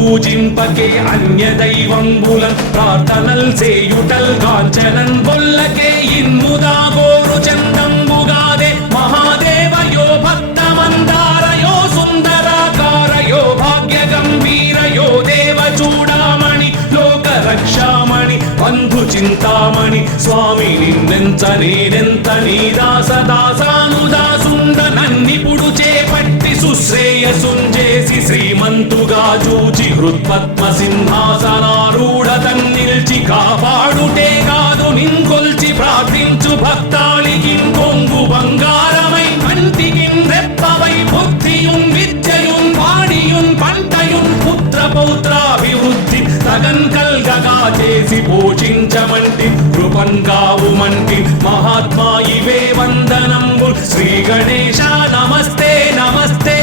పూజింపకే అన్య దైవంబులన్ ప్రార్థనల్ చేయుటల్ కాంచనన్ బొల్లకే ఇన్ముదా గోరు చందంబుగాదే మహాదేవయో భక్తమందారయో సుందరాకారయో భాగ్య గంభీరయో దేవ చూడామణి లోక రక్షామణి బంధు చింతామణి స్వామి నిన్నెంత నేనెంత నీ దాసదాసానుదాసుండ నన్నిపుడు చేపట్టి సుశ్రేయసుంజేసి శ్రీమంతుగా చూచి హృత్పద్మ సింహాసనారూఢ తన్నిల్చి కాపాడుటే కాదు నింకొల్చి ప్రార్థించు భక్తాళికి కొంగు బంగారమై కంటికి రెప్పవై బుద్ధియున్ విద్యయున్ వాడియున్ పంటయున్ పుత్ర పౌత్రాభివృద్ధి తగన్ కల్గగా చేసి పోషించమంటి కృపన్ కావుమంటి మహాత్మా ఇవే వందనంబు శ్రీ గణేశ నమస్తే నమస్తే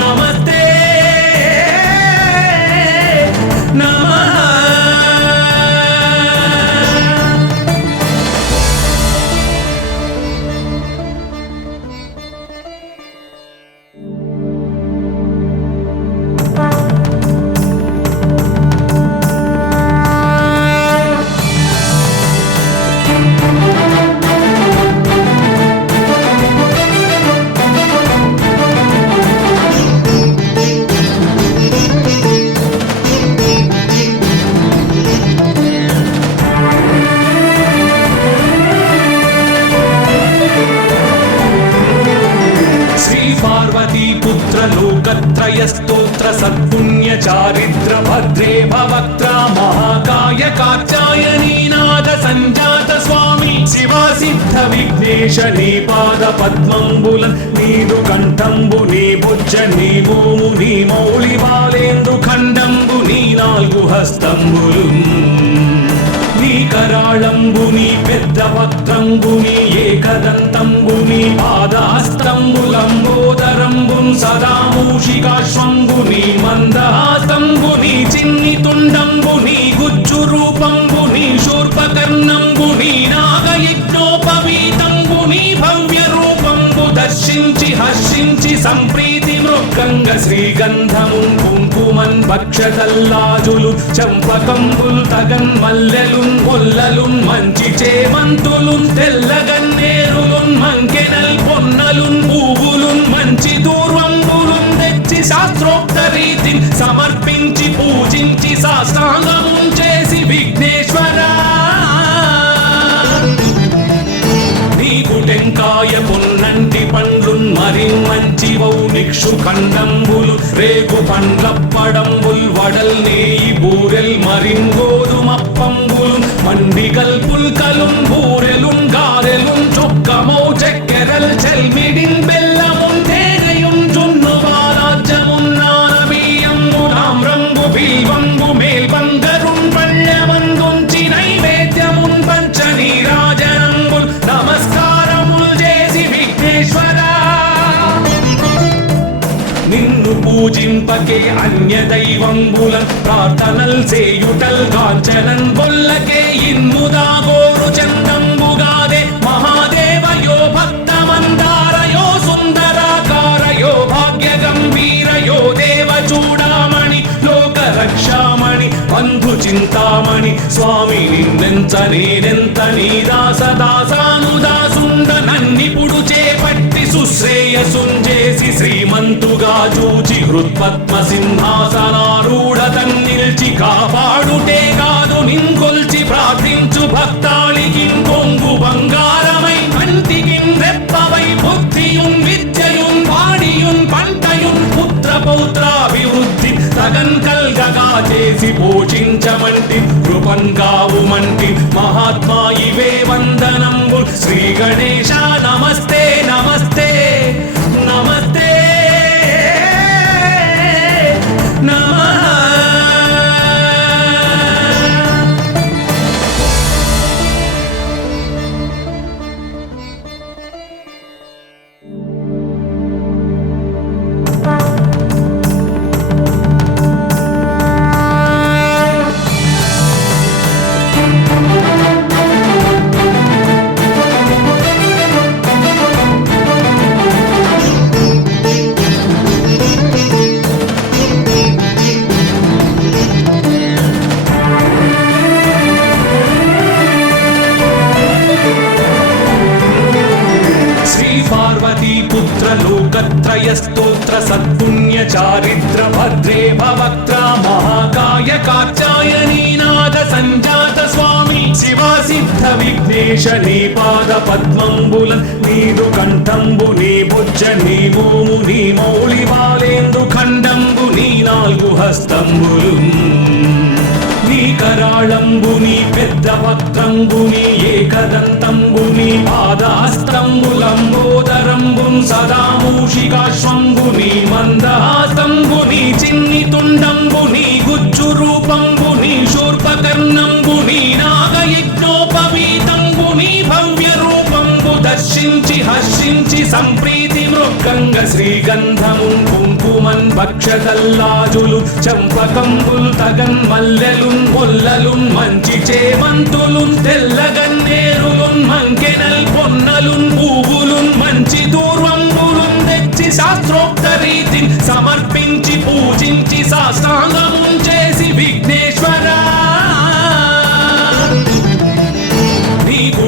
నమస్తే నమః. लोकत्रयस्तोत्र सत्पुण्य चारिद्र भद्रे भवक्त्रा महाकाय कात्यायनी नाद संजात स्वामी शिवा सिद्ध विघ्नेश नी पाद पद्मंबुल नीदु कंठंबु नी बुज्ज नी भूमु नी मौलि बालेंदु खंडंबु नी नाल्गु हस्तंबुलु నీ కరాళంబుని పెద్ద వక్త్రంబుని ఏకదంతంబుని పాదహస్తంబులంబోదరంబున్ సదా మూషికాశ్వంబుని మందహాసంబుని చిన్ని తుండంబుని గుజ్జు రూపంబుని శూర్పకర్ణంబుని నాగయజ్ఞోపవీతంబుని భవ్య రూపంబు దర్శించి హర్షించి సంప్రీతి మృక్కంగ శ్రీగంధమున్ కుంకుమన్ భక్షతల్లాజులు చంపకంబుల్ తగన్ మల్లెలున్ మొల్లలున్ మంచి చేమంతులున్ తెల్లగన్నేరులున్ మంకెనల్ పొన్నలున్ పువ్వులున్ మంచి దూర్వంబులున్ తెచ్చి శాస్త్రోక్త రీతిని సమర్పించి పూజించి సాష్టాంగమున్ చేసి విఘ్నేశ్వరా నీకు టెంకాయ పొన్నంటి పండ్లున్ మరిమంచివౌ నిక్షు ఖండంబులు రేగు పండ్లప్పడంబుల్ వడల్ నేయి బూరెల్ మరింగోదుమప్పంబులు మండిగల్ పుల్కలున్ బూరెలున్ గారెలున్ చొక్కమౌ చెక్కెరల్ చెల్మిడిన్ బెల్లమున్ తేనెయున్ జున్ను బాలాజ్యమున్ నానబియ్యంబు నామ్రంబు బిల్వంబు మేల్బంగరున్ పళ్ళెమందుంచి నైవేద్యమున్ పంచ నీరాజనంబుల్ నమస్కారముల్ చేసి విఘ్నేశ్వరా నిన్ను పూజింపకే అన్య దైవంబులన్ ప్రార్థనల్ చేయుటల్ కాంచనన్ బొల్లకే ఇన్ముదా గోరు చందంబుగాదే మహాదేవయో భక్తమందారయో సుందరాకారయో భాగ్య గంభీరయో దేవ చూడామణి లోక రక్షామణి బంధు చింతామణి స్వామి నిన్నెంత నేనెంత నీ దాసదాసానుదాసుండ నన్నిపుడు చేపట్టి సుశ్రేయసుంజేసి శ్రీమంతుగా చూచి హృత్పద్మ సింహాసనారూఢ తన్నిల్చి కాపాడుటే కాదు నింకొల్చి ప్రార్థించు భక్తాళికి కొంగు బంగారమై కంటికి రెప్పవై బుద్ధియున్ విద్యయున్ వాడియున్ పంటయున్ పుత్ర పౌత్రాభివృద్ధి తగన్ కల్గగా చేసి పోషించమంటి కృపన్ కావుమంటి మహాత్మా ఇవే వందనంబు శ్రీ గణేశ నమస్తే నమస్తే నమస్తే నమః. కాచాయని నాద సంజాత స్వామి శివ సిద్ధ విఘ్నేశ నీ పాద పద్మంబులన్ నీదు కంఠంబు నీ బుజ్జ నీ మోము నీ మౌళి బాలేందు ఖండంబు నీ నాలుగు హస్తంబులు నీ కరాళంబుని పెద్ద వక్త్రంబుని ఏకదంతంబుని పాదాస్తంబులంబోదరంబున్ సదా మూషికాశ్వంబుని మందహాసంబుని చిన్ని తుండంబుని గుజ్జు రూపంబుని శూర్పకర్ణంబుని నాగయజ్ఞోపవీతంబుని భవ్య రూపంబు దర్శించి హర్షించి సంప్రీతి మృక్కంగ శ్రీగంధమున్ కుంకుమన్ భక్షదల్లాజులు చంపకంబుల్ తగన్ మల్లెలున్ మొల్లలున్ మంచి చేమంతులున్ తెల్లగన్నేరులున్ మంకెనల్ పొన్నలున్ పువ్వులున్ మంచి దూర్వంబులున్ తెచ్చి శాస్త్రోక్త రీతి సమర్పించి పూజించి సాష్టాంగమున్ చేసి విఘ్నేశ్వరా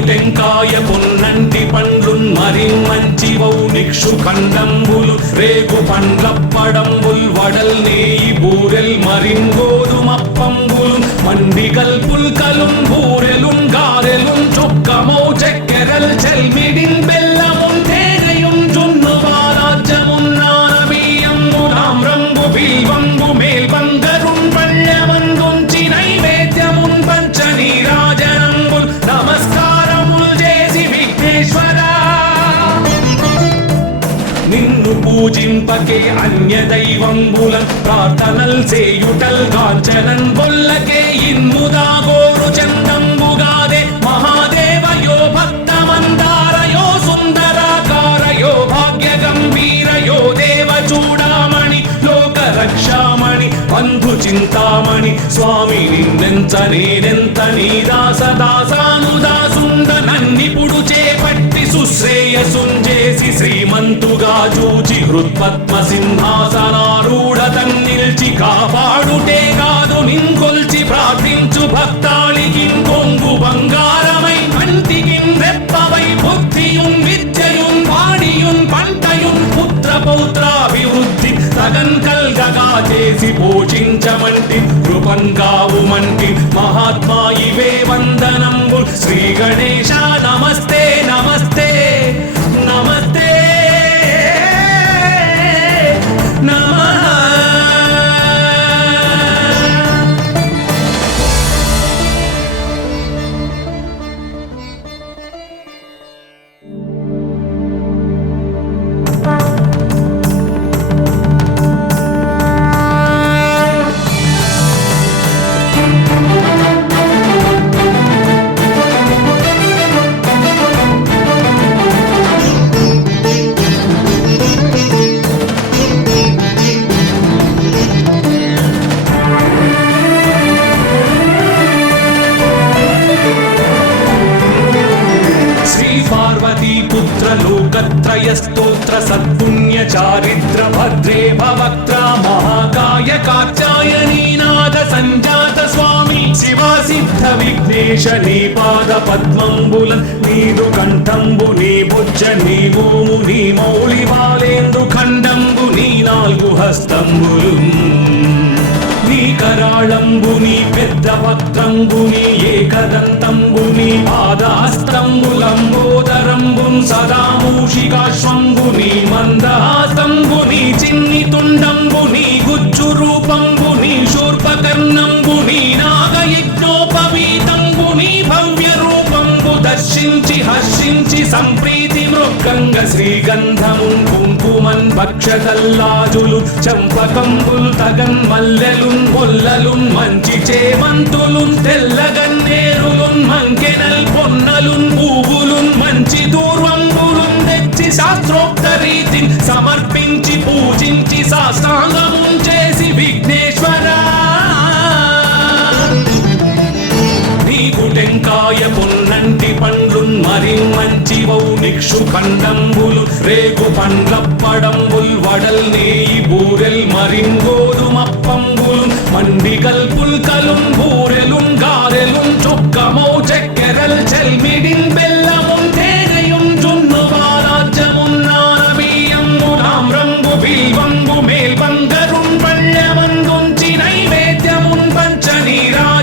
టెంకాయ పొన్నంటి పండ్లున్ మరి మంచివౌ నిక్షు ఖండంబులు రేగు పండ్లప్పడంబుల్ వడల్ నేయి బూరెల్ మరింగోదుమప్పంబులు మండి కల్పుల్ కలున్ బూరెలున్ గారెలున్ చొక్కమౌ చెక్కెరల్ చెల్మిడిన్ బెల్లమున్ తేనెయున్ జున్ను బాలాజ్యమున్ నానబియ్యంబు తామ్రంబు బిల్వంబు మేల్బంగరున్ పళ్ళెమందుంచి నైవేద్యమున్ పంచ నీరాజనంబుల్ నమస్కారం నిన్ను పూజింపకే అన్య దైవంబులన్ ప్రార్థనల్ సేయుటల్ కాంచనన్ బొల్లకే ఇన్ముదా గోరు చందంబుగాదే మహాదేవయో భక్తమందారయో సుందరాకారయో భాగ్య గంభీరయో దేవ చూడామణి లోక రక్షామణి బంధు చింతామణి స్వామి నిన్నెంత నేనెంత నీ దాస దాసానుదాసుండ నన్నిపుడు చేపట్టి సుశ్రేయసుంజేసి శ్రీమంతుగా చూచి హృత్పద్మ సింహాసనారూఢ తన్నిల్చి కాపాడుటే కాదు నింకొల్చి ప్రార్థించు భక్తాళికి కొంగు బంగారమై కంటికి రెప్పవై బుద్ధియున్ విద్యయున్ వాడియున్ పంటయున్ పుత్ర పౌత్రాభివృద్ధి తగన్ కల్గగా చేసి పోషించమంటి కృపన్ కావుమంటి మహాత్మా ఇవే వందనంబు శ్రీ గణేశ నమస్తే నమస్తే నమస్తే నమః స్తోత్ర సత్పుణ్య చారిత్ర భద్రే భవక్త్ర మహాకాయ కాచాయని నాద సంజాత స్వామి శివ సిద్ధ విఘ్నేశ నీ పాద పద్మంబులన్ నీదు కంఠంబు నీ బుజ్జ నీ మోము నీ మౌళి బాలేందు ఖండంబు నీ నాలుగు హస్తంబులు నీ కరాళంబుని పెద్ద వక్త్రంబుని ఏకదంతంబుని పాదాస్తంబులంబోదరంబున్ సదా మూషికాశ్వంబుని మందహాసంబుని చిన్ని తుండంబుని గుజ్జు రూపంబుని శూర్పకర్ణంబుని నాగయజ్ఞోపవీతంబుని భవ్య రూపంబు దర్శించి హర్షించి సంప్రీతి మృక్కంగ శ్రీగంధమున్ కుంకుమన్ భక్షదల్లాజులు చంపకంబుల్ తగన్ మల్లెలున్ మొల్లలున్ మంచి చేమంతులున్ తెల్లగన్నేరులున్ మంకెనల్ పొన్నలున్ పువ్వులున్ మంచి దూర్వంబులున్ తెచ్చి శాస్త్రోక్త రీతి సమర్పించి పూజించి సాష్టాంగమున్ చేసి విఘ్నేశ్వరా నీకు టెంకాయ పొన్నంటి పండ్లున్ మరి మంచివౌ నిక్షు ఖండంబులు రేగు పండ్లప్పడంబుల్ వడల్ నేయి బూరెల్ మరింగోదుమప్పంబులు మండి కల్పుల్ కలున్ బూరెలున్ గారెలున్ చొక్కమౌ చెక్కెరల్ చెల్మిడిన్ బెల్లమున్ తేనెయున్ జున్ను బాలాజ్యమున్ నానబియ్యంబు తామ్రంబు బిల్వంబు మేల్బంగరున్ పళ్ళెమందుంచి నైవేద్యమున్ పంచ నీరాజనంబుల్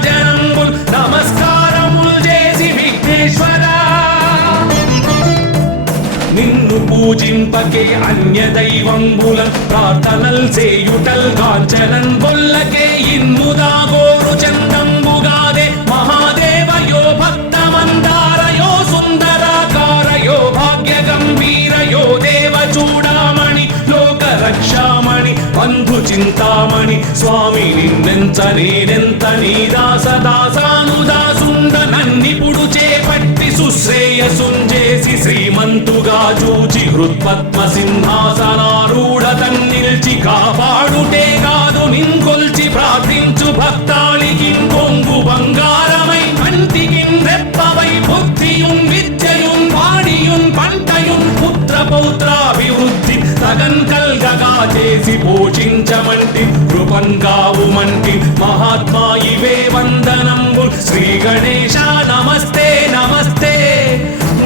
పూజింపకే అన్య దైవంబులం ప్రార్థనల్ చేయుటల్ కాంచనన్ బొల్లకే ఇన్ముదా గోరు చందంబుగాదే మహాదేవయో భక్తమందారయో సుందరాకారయో భాగ్య గంభీరయో దేవ చూడామణి లోక రక్షామణి బంధు చింతామణి స్వామి నిన్నెంత నేనెంత నీ దాస దాసానుదాసుండ నన్నిపుడు చేపట్టి సుశ్రేయసుంజేసి శ్రీమంతుగా చూచి హృత్పద్మ సింహాసనారూఢ తన్నిల్చి కాపాడుటే కాదు నింకొల్చి ప్రార్థించు భక్తాళికి కొంగు బంగారమై కంటికి రెప్పవై బుద్ధియున్ విద్యయున్ వాడియున్ పంటయున్ పుత్ర పౌత్రాభివృద్ధి తగన్ కల్గగా చేసి పోషించమంటి కృపన్ కావుమంటి మహాత్మా ఇవే వందనంబు శ్రీ గణేశ నమస్తే నమస్తే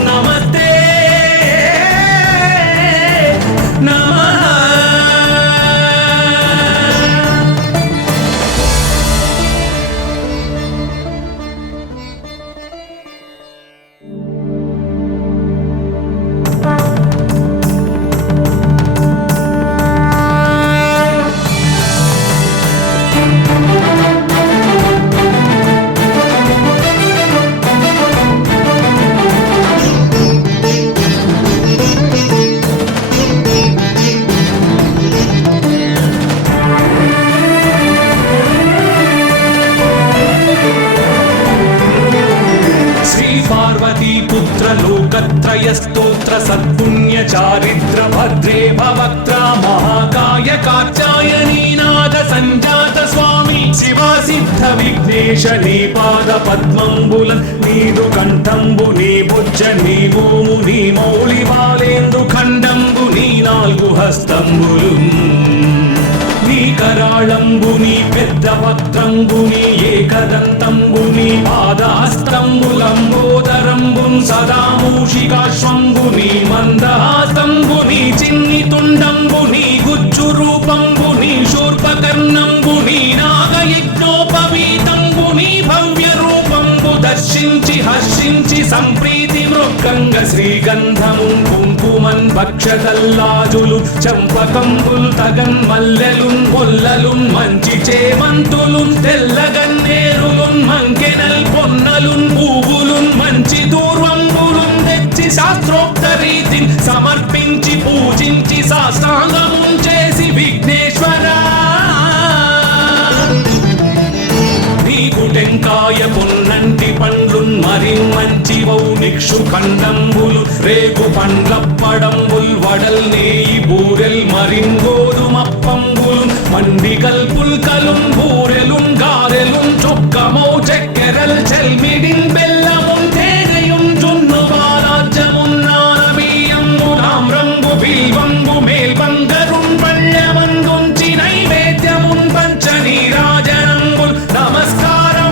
నమస్తే నమః. लोकत्रयस्तोत्र सत्पुण्य चारित्र भद्रे भवक्त्रा महाकाय कात्यायनीनाद संजात स्वामी शिवा सिद्ध विघ्नेश नी पाद पद्मंबुलन् नीदु कंठंबु नी बुज्ज नी भूमु नी मौलि बालेंदु खंडंबु नी नाल्गु हस्तंबुलु నీ కరాళంబుని పెద్ద వక్త్రంబుని ఏకదంతంబుని పాదహస్తంబులంబోదరంబున్ సదా మూషికాశ్వంబుని మందహాస్తంబుని చిన్ని తుండంబుని గుజ్జు రూపంబుని శూర్పకర్ణంబుని నాగయజ్ఞోపవీతంబుని భవ్య రూపంబు దర్శించి హర్షించి సంప్రీతి మృగంగ శ్రీగంధమున్ కుంకుమన్ భక్షదల్లాజులు చంపకంబుల్ తగన్ మల్లెలున్ మొల్లలున్ మంచి చేమంతులున్ తెల్లగన్నేరులున్ మంకెనల్ పొన్నలున్ పువ్వులున్ మంచి దూర్వంబులున్ తెచ్చి శాస్త్రోక్త రీతిని సమర్పించి పూజించి సాష్టాంగమున్ చేసి విఘ్నేశ్వరా టెంకాయ పొన్నంటి పండ్లున్ మరి మంచివౌ నిక్షు ఖండంబులు రేగు పండ్లప్పడంబుల్ వడల్ నేయి బూరెల్ మరిన్ గోధుమప్పంబులు మండి కల్పుల్కలున్ బూరెలున్ గారెలున్ చొక్కమౌ చక్కెరల్ చెల్మిడిన్ బెల్లమున్ తేనెయున్ జున్ను బాలాజ్యమున్ నానబియ్యంబు నామ్రంబు బిల్వంబు మేల్బంగరున్ పళ్ళమందుంచి నైవేద్యమున్ పంచ నీరాజనంబుల్ నమస్కారం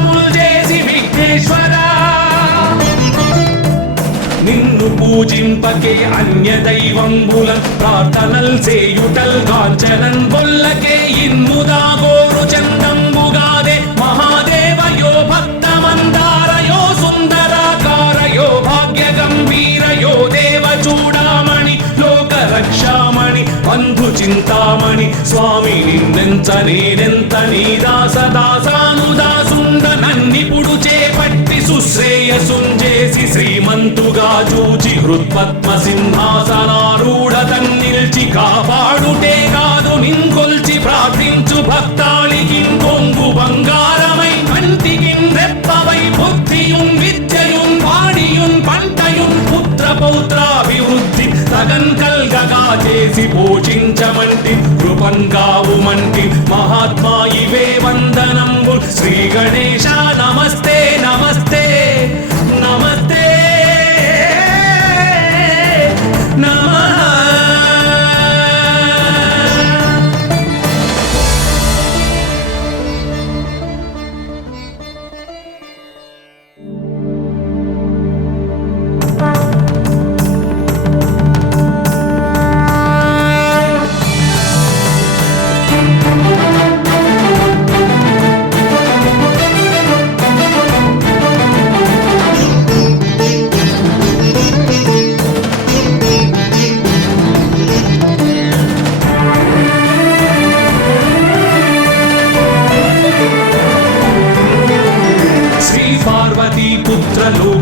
నిన్ను పూజింపకే అన్య దైవంబులం ప్రార్థనల్ చేయుటల్ కాంచనన్ బొల్లకే ఇన్ముదా గోరు చందంబుగాదే మహాదేవయో భక్తమందారయో సుందరాకారయో భాగ్య గంభీరయో దేవ చూడామణి లోక రక్షామణి బంధు చింతామణి స్వామి నిన్నెంత నేనెంత నీ దాస దాసానుదాసుండ నన్నిపుడు చేపట్టి సుశ్రేయసుంజేసి శ్రీమంతుగా చూచి హృత్పద్మ సింహాసనారూఢ తన్నిల్చి కాపాడుటే కాదు నింకొల్చి ప్రార్థించు భక్తాళికి కొంగు బంగారమై కంటికి రెప్పవై బుద్ధియున్ విద్యయున్ వాడియున్ పంటయున్ పుత్ర పౌత్రాభివృద్ధి తగన్ కల్గగా చేసి పోషించమంటి కృపన్ కావుమంటి మహాత్మా ఇవే వందనంబు శ్రీ గణేశ నమస్తే నమస్తే నమస్తే నమః.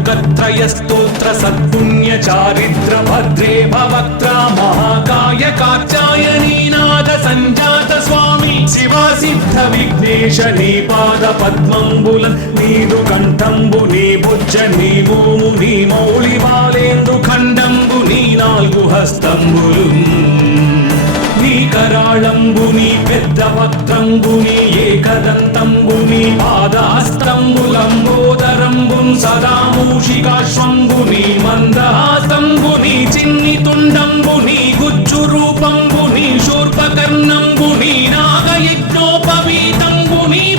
లోకత్రయ స్తోత్ర సత్పుణ్య చారిత్ర భద్రే భవక్త్ర మహాకాయ కాత్యాయనీ నాద సంజాత స్వామి శివా సిద్ధ విఘ్నేశ నీ పాద పద్మంబులన్ నీదు కంఠంబు నీ బుజ్జ నీ భూము నీ మౌళి బాలేందు ఖండంబు నీ నాలుగు హస్తంబులు నీ కరాళంబుని పెద్ద వక్త్రంబుని ఏకదంతంబుని పాదహస్తంబులంబోదరంబున్ సదా మూషికాశ్వంబుని మందహాస్తంబుని చిన్ని తుండంబుని గుజ్జు రూపంబుని శూర్పకర్ణంబుని నాగయజ్ఞోపవీతంబుని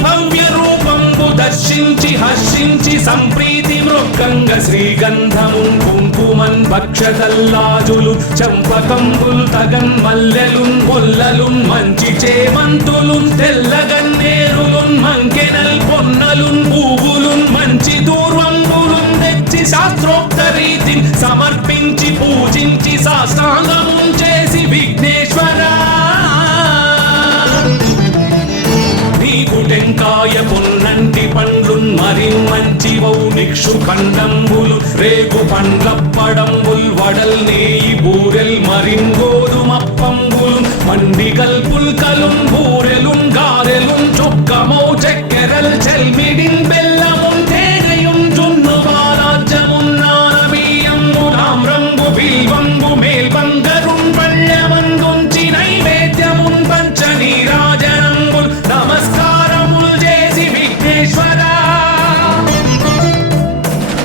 భవ్య రూపంబు దర్శించి హర్షించి సంప్రీతి మృగంగ శ్రీగంధమున్ కుంకుమన్ భక్షతల్లాజులు చంపకంబుల్ తగన్ మల్లెలున్ మొల్లలున్ మంచి చేమంతులున్ తెల్లగన్నేరులున్ మంకెనల్ పొన్నలున్ పువ్వులున్ మంచి దూర్వంబులున్ తెచ్చి శాస్త్రోక్త రీతిని సమర్పించి పూజించి సాష్టాంగమున్ చేసి విఘ్నేశ్వరా టెంకాయ పొన్నంటి పండ్లున్ మరిన్ మంచి వౌ నిక్షు ఖండంబులు రేగు పండ్లప్పడంబుల్ వడల్ నేయి బూరెల్ మరిన్ గోధుమప్పంబులు మండిగల్ పుల్కలున్ బూరెలున్ గారెలున్ చొక్కమౌ చక్కెరల్ చెల్మిడిన్ బెల్లమున్ తేనెయున్ జున్ను బాలాజ్యమున్ నానబియ్యంబు తామ్రంబు బిల్వంబు మేల్బంగరున్ పళ్ళమందుంచి నైవేద్యమున్ పంచ నీరాజనంబుల్ నమస్కారం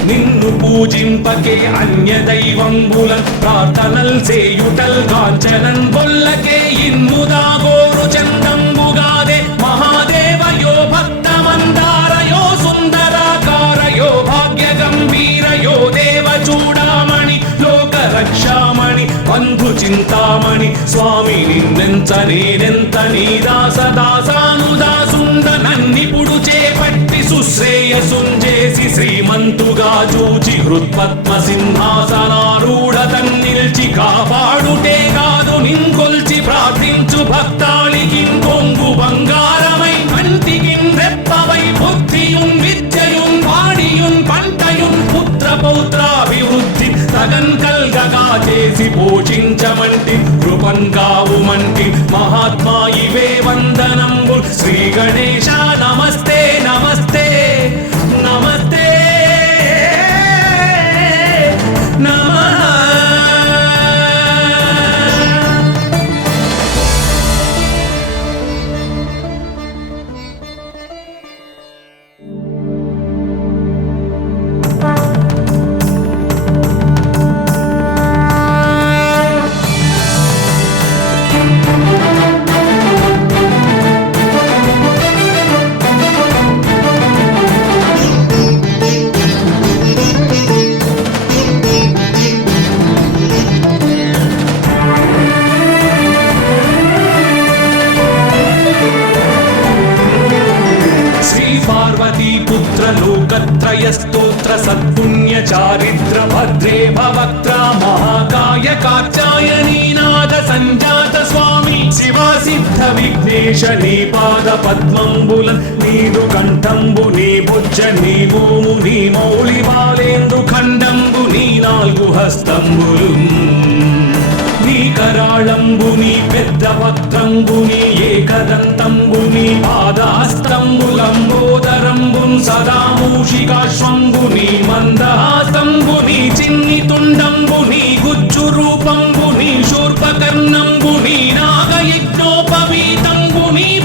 నిన్ను పూజింపకే అన్య దైవంబులన్ ప్రార్థనల్ చేయుటల్ కాంచనన్ బొల్లకే ఇన్ముదాగోరు చందంబుగాదే మహాదేవయో భక్తమందారయో సుందరాకారయో భాగ్య గంభీరయో దేవ చూడామణి లోక రక్షామణి బంధు చింతామణి స్వామి నిన్నెంత నేనెంత నీ దాసదాసానుదాసుండ నన్నిపుడు చేపట్టి సుశ్రేయసుంజేసి శ్రీమంతుగా చూచి హృత్పద్మ సింహాసనారూఢతన్ నిల్చి కాపాడుటే కాదు నింకొల్చి ప్రార్థించు భక్తాళికి కొంగు బంగారమై కంటికి రెప్పవై బుద్ధియున్ విద్యయున్ వాడియున్ పంటయున్ పుత్ర పౌత్రాభివృద్ధి తగన్ కల్గగా చేసి పోషించమంటి కృపన్ కావుమంటి మహాత్మా ఇవే వందనంబు శ్రీ గణేశ నమస్తే నమస్తే నమస్తే నమః లోకత్రయ స్తోత్ర సత్పుణ్య చారిత్ర భద్రే భవక్త్ర మహాకాయ కాత్యాయనీ నాద సంజాత స్వామి శివా సిద్ధ విఘ్నేశ నీ పాద పద్మంబులన్ నీదు కంఠంబు నీ బుజ్జ నీ భూము నీ మౌళి బాలేందు ఖండంబు నీ నాలుగు హస్తంబులు నీ కరాళంబుని పెద్ద వక్త్రంబుని ఏకదంతంబుని పాదహస్తంబులంబోదరంబున్ సదా మూషికాశ్వంబుని మందహాస్తంబుని చిన్ని తుండంబుని గుజ్జు రూపంబుని శూర్పకర్ణంబుని నాగయజ్ఞోపవీతంబుని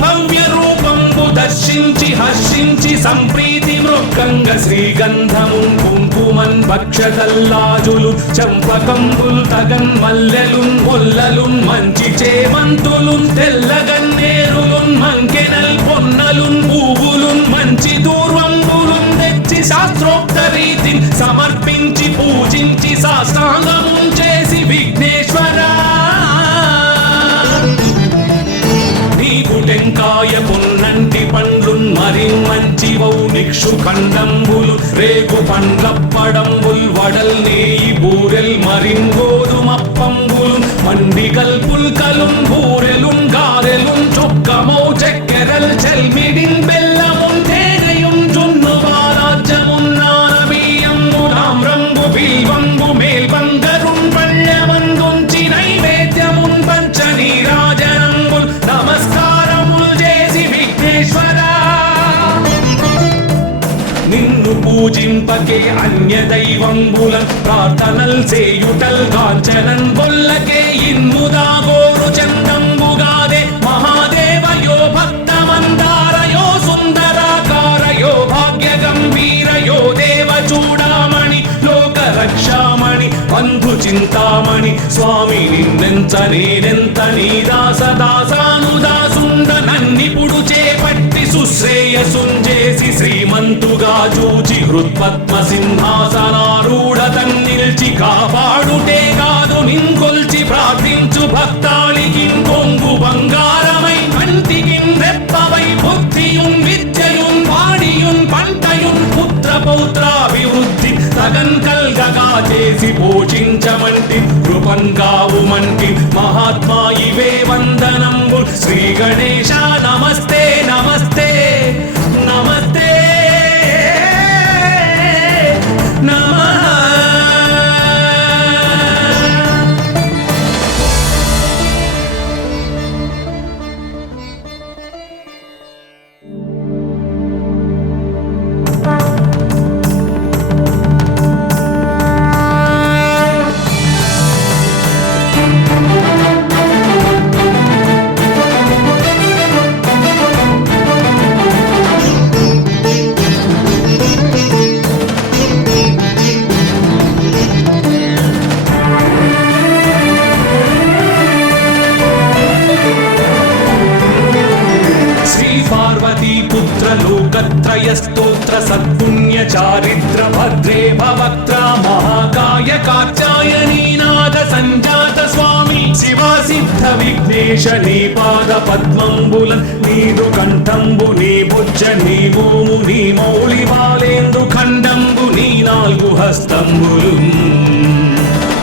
భవ్య రూపంబు దర్శించి హర్షించి సంప్రీతి మృగంగ శ్రీగంధమున్ కుంకుమన్ భక్షతల్లాజులు చంపకంబుల్ తగన్ మల్లెలున్ మొల్లలున్ మంచి చేమంతులున్ తెల్లగన్నేరులున్ మంకెనల్ పొన్నలున్ పువ్వులున్ మంచి దూర్వంబులున్ తెచ్చి శాస్త్రోక్త రీతిని సమర్పించి పూజించి సాష్టాంగమున్ చేసి విఘ్నేశ్వరా నీకు టెంకాయ పొన్నంటి పండ్లున్ మరిన్ మంచి వౌ నిక్షు ఖండంబులు రేగు పండ్లప్పడంబుల్ వడల్ నేయి బూరెల్ మరిన్ గోధుమప్పంబులు మండిగల్ పుల్కలున్ బూరెలున్ గారెలున్ చొక్కమౌ చక్కెరల్ చెల్మిడిన్ బెల్లమున్ తేనెయున్ జున్ను బాలాజ్యమున్ నానబియ్యంబు పూజింపకే అన్య దైవంబులన్ ప్రార్థనల్ సేయుటల్ కాంచనన్ బొల్లకే ఇన్ముదా గోరు చందంబుగాదే మహాదేవయో భక్తమందారయో సుందరాకారయో భాగ్య గంభీరయో దేవ చూడామణి లోక రక్షామణి బంధు చింతామణి స్వామి నిన్నెంత నేనెంత నీ దాసదాసానుదాసుండ నన్నిపుడు చేపట్టి సుశ్రేయసుంజేసి శ్రీమంతుగా చూచి హృత్పద్మ సింహాసనారూఢ తన్నిల్చి కాపాడుటే కాదు నింకొల్చి ప్రార్థించు భక్తాళికి కొంగు బంగారమై కంటికి రెప్పవై బుద్ధియున్ విద్యయున్ వాడియున్ పంటయున్ పుత్ర పౌత్రాభివృద్ధి తగన్ కల్గగా చేసి పోషించమంటి కృపన్ కావుమంటి మహాత్మా ఇవే వందనంబు శ్రీ గణేశ నమస్తే నమస్తే నమస్తే నమః. लोकत्रयस्तोत्र सत्पुण्य चारिद्र भद्रे भवक्त्रा महाकाय कात्यायनी नाद संजात स्वामी शिवा सिद्ध विघ्नेश नी पाद पद्मंबुल नीदु कंठंबु नी भुज नी भूमु नी मौళి బాలేందు ఖండంబు నీ నాలుగు హస్తంబులు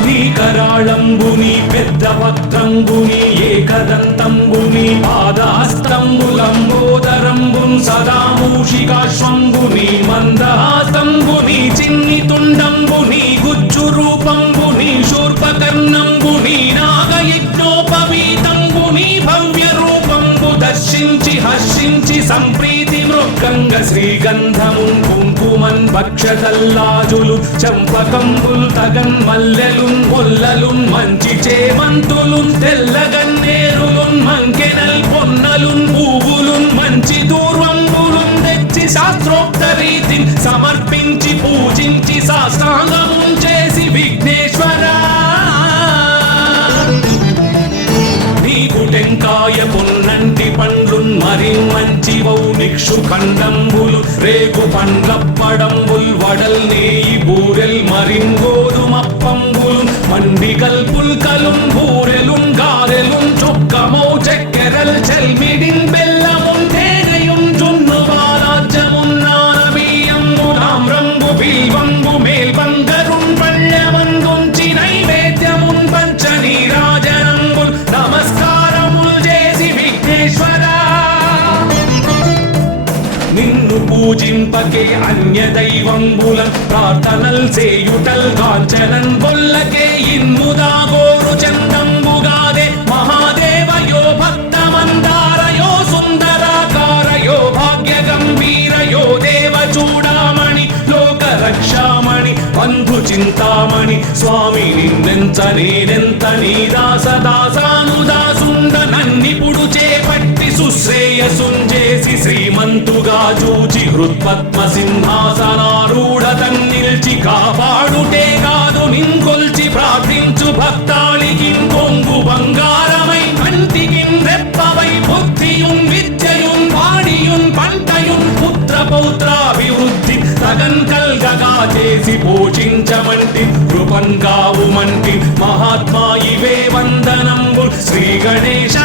నీ కరాళంబుని పెద్ద వక్త్రంబుని ఏకదంతంబుని పాదహస్తంబులంబోదరంబున్ సదా మూషికాశ్వంబుని మందహాసంబుని చిన్ని తుండంబుని గుజ్జు రూపంబుని శూర్పకర్ణంబుని నాగయజ్ఞోపవీతంబుని భవ్య రూపంబు దర్శించి హర్షించి సంప్రీతి మృగంగ శ్రీగంధమున్ కుంకుమన్ భక్షదల్లాజులు చంపకంబుల్ తగన్ మల్లెలున్ మొల్లలున్ మంచి చేమంతులున్ తెల్లగన్నేరులున్ మంకెనల్ పొన్నలున్ పువ్వులున్ మంచి దూర్వంబులున్ తెచ్చి శాస్త్రోక్త రీతిని సమర్పించి పూజించి సాష్టాంగమున్ చేసి విఘ్నేశ్వరా టెంకాయ పొన్నంటి పండ్లున్ మరి మంచివౌ నిక్షు ఖండంబులు రేగు పండ్లప్పడంబుల్ వడల్ నేయి బూరెల్ మరింగోదుమప్పంబులు మండి కల్పుల్కలున్ బూరెలున్ గారెలున్ చొక్కమౌ చక్కెరల్ చెల్మిడిన్ బెల్లమున్ తేనెయున్ జున్ను బాలాజ్యమున్ నానబియ్యంబు తామ్రంబు బిల్వంబు మేల్బంగరున్ పళ్ళమందుంచి నైవేద్యమున్ పంచ నీరాజనంబుల్ నమస్కారం నిన్ను పూజింపకే అన్య దైవంబులన్ ప్రార్థనల్ సేయుటల్ కాంచనన్ బొల్లకే ఇన్ముదా గోరు చందంబుగాదే మహాదేవయో భక్తమందారయో సుందరాకారయో భాగ్య గంభీరయో దేవ చూడామణి లోక రక్షామణి బంధు చింతామణి స్వామి నిన్నెంత నేనెంత నీ దాసదాసానుదాసుండ నన్నిపుడు చేపట్టి సుశ్రేయసుంజేసి శ్రీమంతుగా చూచి హృత్పద్మ సింహాసనారూఢ తన్నిల్చి కాపాడుటే కాదు నింకొల్చి ప్రార్థించు భక్తాళికి కొంగు బంగారమై కంటికి రెప్పవై బుద్ధియున్ విద్యయున్ వాడియున్ పంటయున్ పుత్ర పౌత్రాభివృద్ధి తగన్ కల్గగా చేసి పోషించమంటి కృపన్ కావుమంటి మహాత్మా ఇవే వందనంబు శ్రీ గణేశ